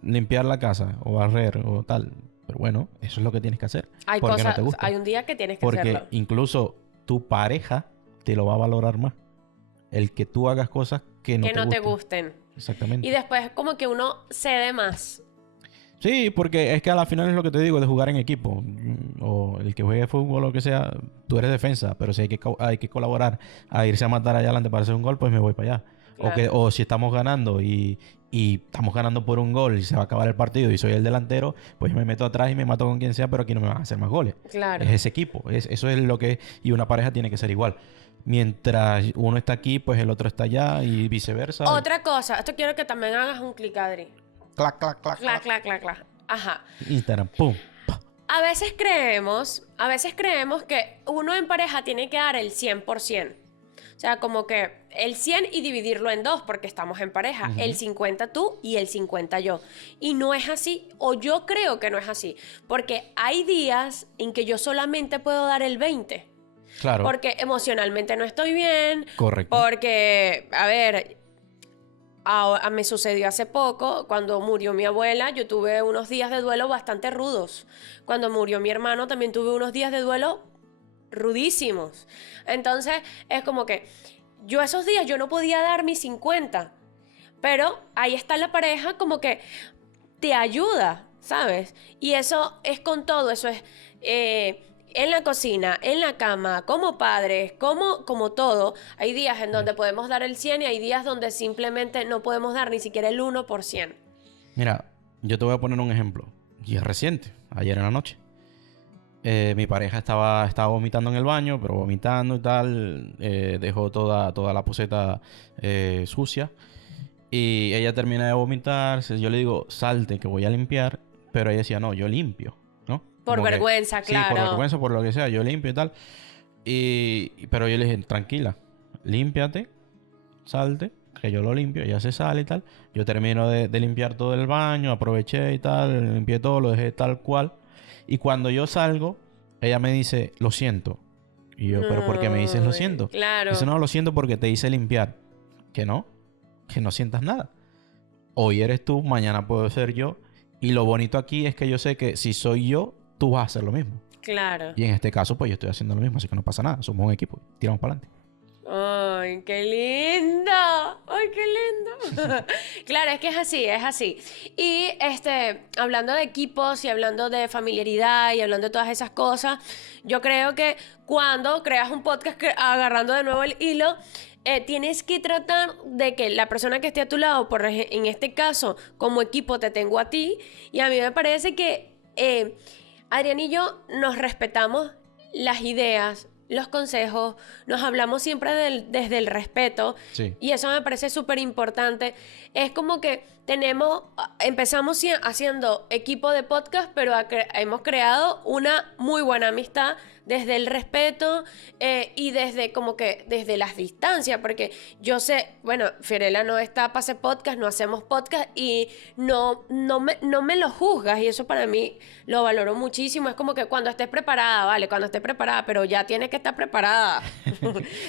limpiar la casa o barrer o tal. Pero bueno, eso es lo que tienes que hacer. Hay porque cosas, no te gusta. hay un día que tienes que Porque hacerlo. incluso tu pareja te lo va a valorar más. El que tú hagas cosas que no Que te no te gusten. gusten. Exactamente. Y después como que uno cede más. Sí, porque es que a la final es lo que te digo de jugar en equipo. O el que juegue fútbol o lo que sea, tú eres defensa, pero si hay que colaborar a irse a matar allá adelante para hacer un gol, pues me voy para allá. Claro. O si estamos ganando y estamos ganando por un gol y se va a acabar el partido y soy el delantero, pues me meto atrás y me mato con quien sea, pero aquí no me van a hacer más goles. Claro. Es ese equipo. Eso es lo que... Y una pareja tiene que ser igual. Mientras uno está aquí, pues el otro está allá y viceversa. Otra cosa, esto quiero que también hagas un clic, Adri. Clac, clac, clac, Clac, clac. clac, clac, clac. Ajá. Instagram, pum. A veces creemos que uno en pareja tiene que dar el 100%. O sea, como que el 100 y dividirlo en dos porque estamos en pareja. Ujú. El 50 tú y el 50 yo. Y no es así, o yo creo que no es así. Porque hay días en que yo solamente puedo dar el 20. Claro. Porque emocionalmente no estoy bien. Correcto. Porque, a ver, me sucedió hace poco, cuando murió mi abuela, yo tuve unos días de duelo bastante rudos. Cuando murió mi hermano, también tuve unos días de duelo rudísimos. Entonces, es como que yo esos días yo no podía dar mis 50, pero ahí está la pareja como que te ayuda, ¿sabes? Y eso es con todo, eso es en la cocina, en la cama, como padres, como todo. Hay días en donde podemos dar el 100 y hay días donde simplemente no podemos dar ni siquiera el 1%. Mira, yo te voy a poner un ejemplo. Y es reciente, ayer en la noche. Mi pareja estaba vomitando en el baño, pero vomitando y tal. Dejó toda la poceta sucia. Y ella termina de vomitar. Yo le digo, salte que voy a limpiar. Pero ella decía, no, yo limpio, ¿no? Por Como que- vergüenza, Sí, claro. por vergüenza, por lo que sea, yo limpio y tal. Pero yo le dije, tranquila, límpiate, salte, que yo lo limpio. Ella se sale y tal. Yo termino de limpiar todo el baño, aproveché y tal, limpié todo, lo dejé tal cual. Y cuando yo salgo, ella me dice, lo siento. Y yo, ¿pero por qué me dices lo siento? Claro. Dice, no, lo siento porque te hice limpiar. Que no sientas nada. Hoy eres tú, mañana puedo ser yo. Y lo bonito aquí es que yo sé que si soy yo, tú vas a hacer lo mismo. Claro. Y en este caso, pues yo estoy haciendo lo mismo, así que no pasa nada. Somos un equipo. Tiramos para adelante. Ay, qué lindo. Ay, qué lindo. Claro, es que es así, es así. Y hablando de equipos y hablando de familiaridad y hablando de todas esas cosas, yo creo que cuando creas un podcast agarrando de nuevo el hilo, tienes que tratar de que la persona que esté a tu lado, en este caso, como equipo te tengo a ti, y a mí me parece que Adrián y yo nos respetamos las ideas, los consejos, nos hablamos siempre desde el respeto. Sí. Y eso me parece súper importante. Es como que empezamos haciendo equipo de podcast, pero hemos creado una muy buena amistad desde el respeto y desde las distancias, porque yo sé, bueno, Fiorella no está para hacer podcast, no hacemos podcast y no me lo juzgas, y eso para mí lo valoro muchísimo. Es como que cuando estés preparada, vale, cuando estés preparada, pero ya tienes que estar preparada.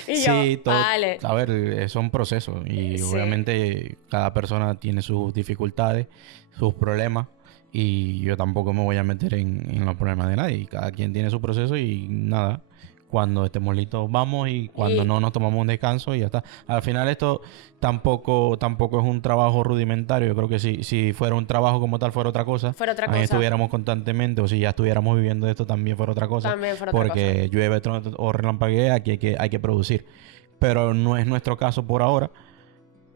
Y Sí, yo, vale. A ver, son procesos y Sí. obviamente cada persona tiene sus dificultades, sus problemas, y yo tampoco me voy a meter en los problemas de nadie. Cada quien tiene su proceso y nada, cuando estemos listos vamos, y cuando no nos tomamos un descanso y ya está. Al final esto tampoco es un trabajo rudimentario. Yo creo que si fuera un trabajo como tal fuera otra cosa. Fuera otra Ahí cosa. estuviéramos constantemente, o si ya estuviéramos viviendo de esto también fuera otra cosa. También fuera otra Porque llueve, truena o relampaguea, aquí hay que producir. pero no es nuestro caso por ahora,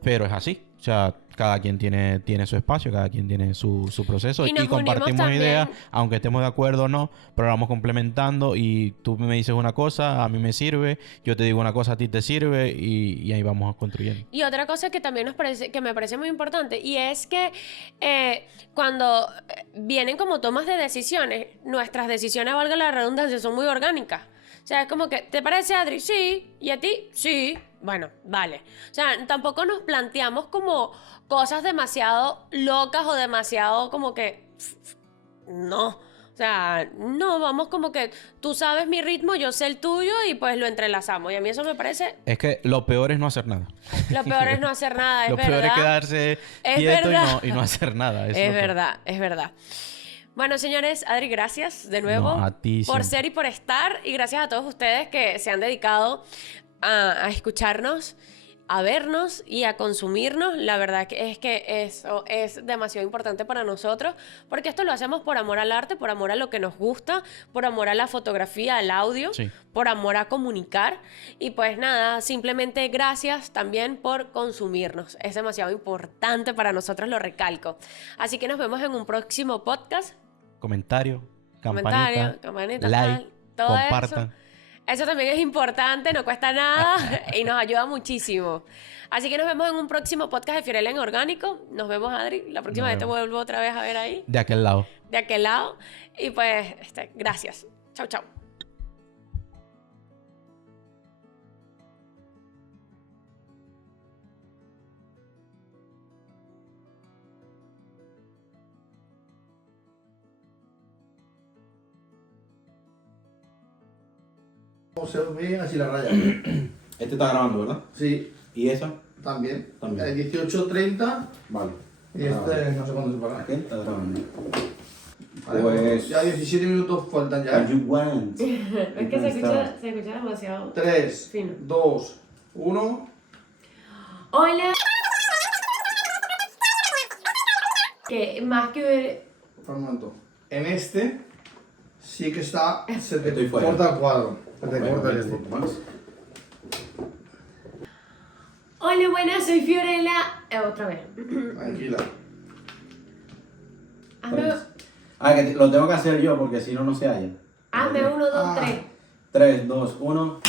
pero es así. O sea, cada quien tiene su espacio, cada quien tiene su proceso Y nos y compartimos unimos también. ideas, aunque estemos de acuerdo o no, pero vamos complementando y tú me dices una cosa, a mí me sirve, yo te digo una cosa, a ti te sirve y ahí vamos construyendo. Y otra cosa que también que me parece muy importante, y es que cuando vienen como tomas de decisiones, nuestras decisiones, valga la redundancia, son muy orgánicas. O sea, es como que, ¿te parece, Adri? Sí. ¿Y a ti? Sí. Bueno, vale. O sea, tampoco nos planteamos como cosas demasiado locas o demasiado como que... No. O sea, no, vamos como que tú sabes mi ritmo, yo sé el tuyo y pues lo entrelazamos. Y a mí eso me parece... Es que lo peor es no hacer nada. Lo peor es no hacer nada, es Lo verdad. peor es quedarse Es quieto verdad. y no hacer nada. Eso Es lo peor. verdad, es verdad. Bueno, señores, Adri, gracias de nuevo No, a ti por siempre. ser y por estar. Y gracias a todos ustedes que se han dedicado a escucharnos, a vernos y a consumirnos. La verdad que eso es demasiado importante para nosotros, porque esto lo hacemos por amor al arte, por amor a lo que nos gusta, por amor a la fotografía, al audio, Sí. por amor a comunicar. Y pues nada, simplemente gracias también por consumirnos. Es demasiado importante para nosotros, lo recalco. Así que nos vemos en un próximo podcast. Comentario, Comentario, campanita, campanita, like, todo compartan. eso también es importante, no cuesta nada y nos ayuda muchísimo. Así que nos vemos en un próximo podcast de Fiorella en Orgánico. Nos vemos, Adri. La próxima Nos vez te vemos. vuelvo otra vez a ver ahí, De aquel lado. de aquel lado. Y pues, gracias. Chau, chau. ¿Cómo se ve así la raya? Este está grabando, ¿verdad? Sí, ¿Y esa? también. También. El 18:30 Vale. y este no sé cuándo se paga. Aquel está grabando. Vale, Pues... ya 17 minutos faltan What ya. you want? Es que se escucha demasiado 3, fino. 2, 1. Hola. Que más que ver... Por un momento. En este sí que está. Se te Estoy fuera. corta el cuadro. Se te Bueno, corta el un este. poco más. Hola, buenas, soy Fiorella. Otra vez. Tranquila. Hazme, Que lo tengo que hacer yo porque si no, no se halla. hazme 1, 2, Ah. 3. 3, 2, 1.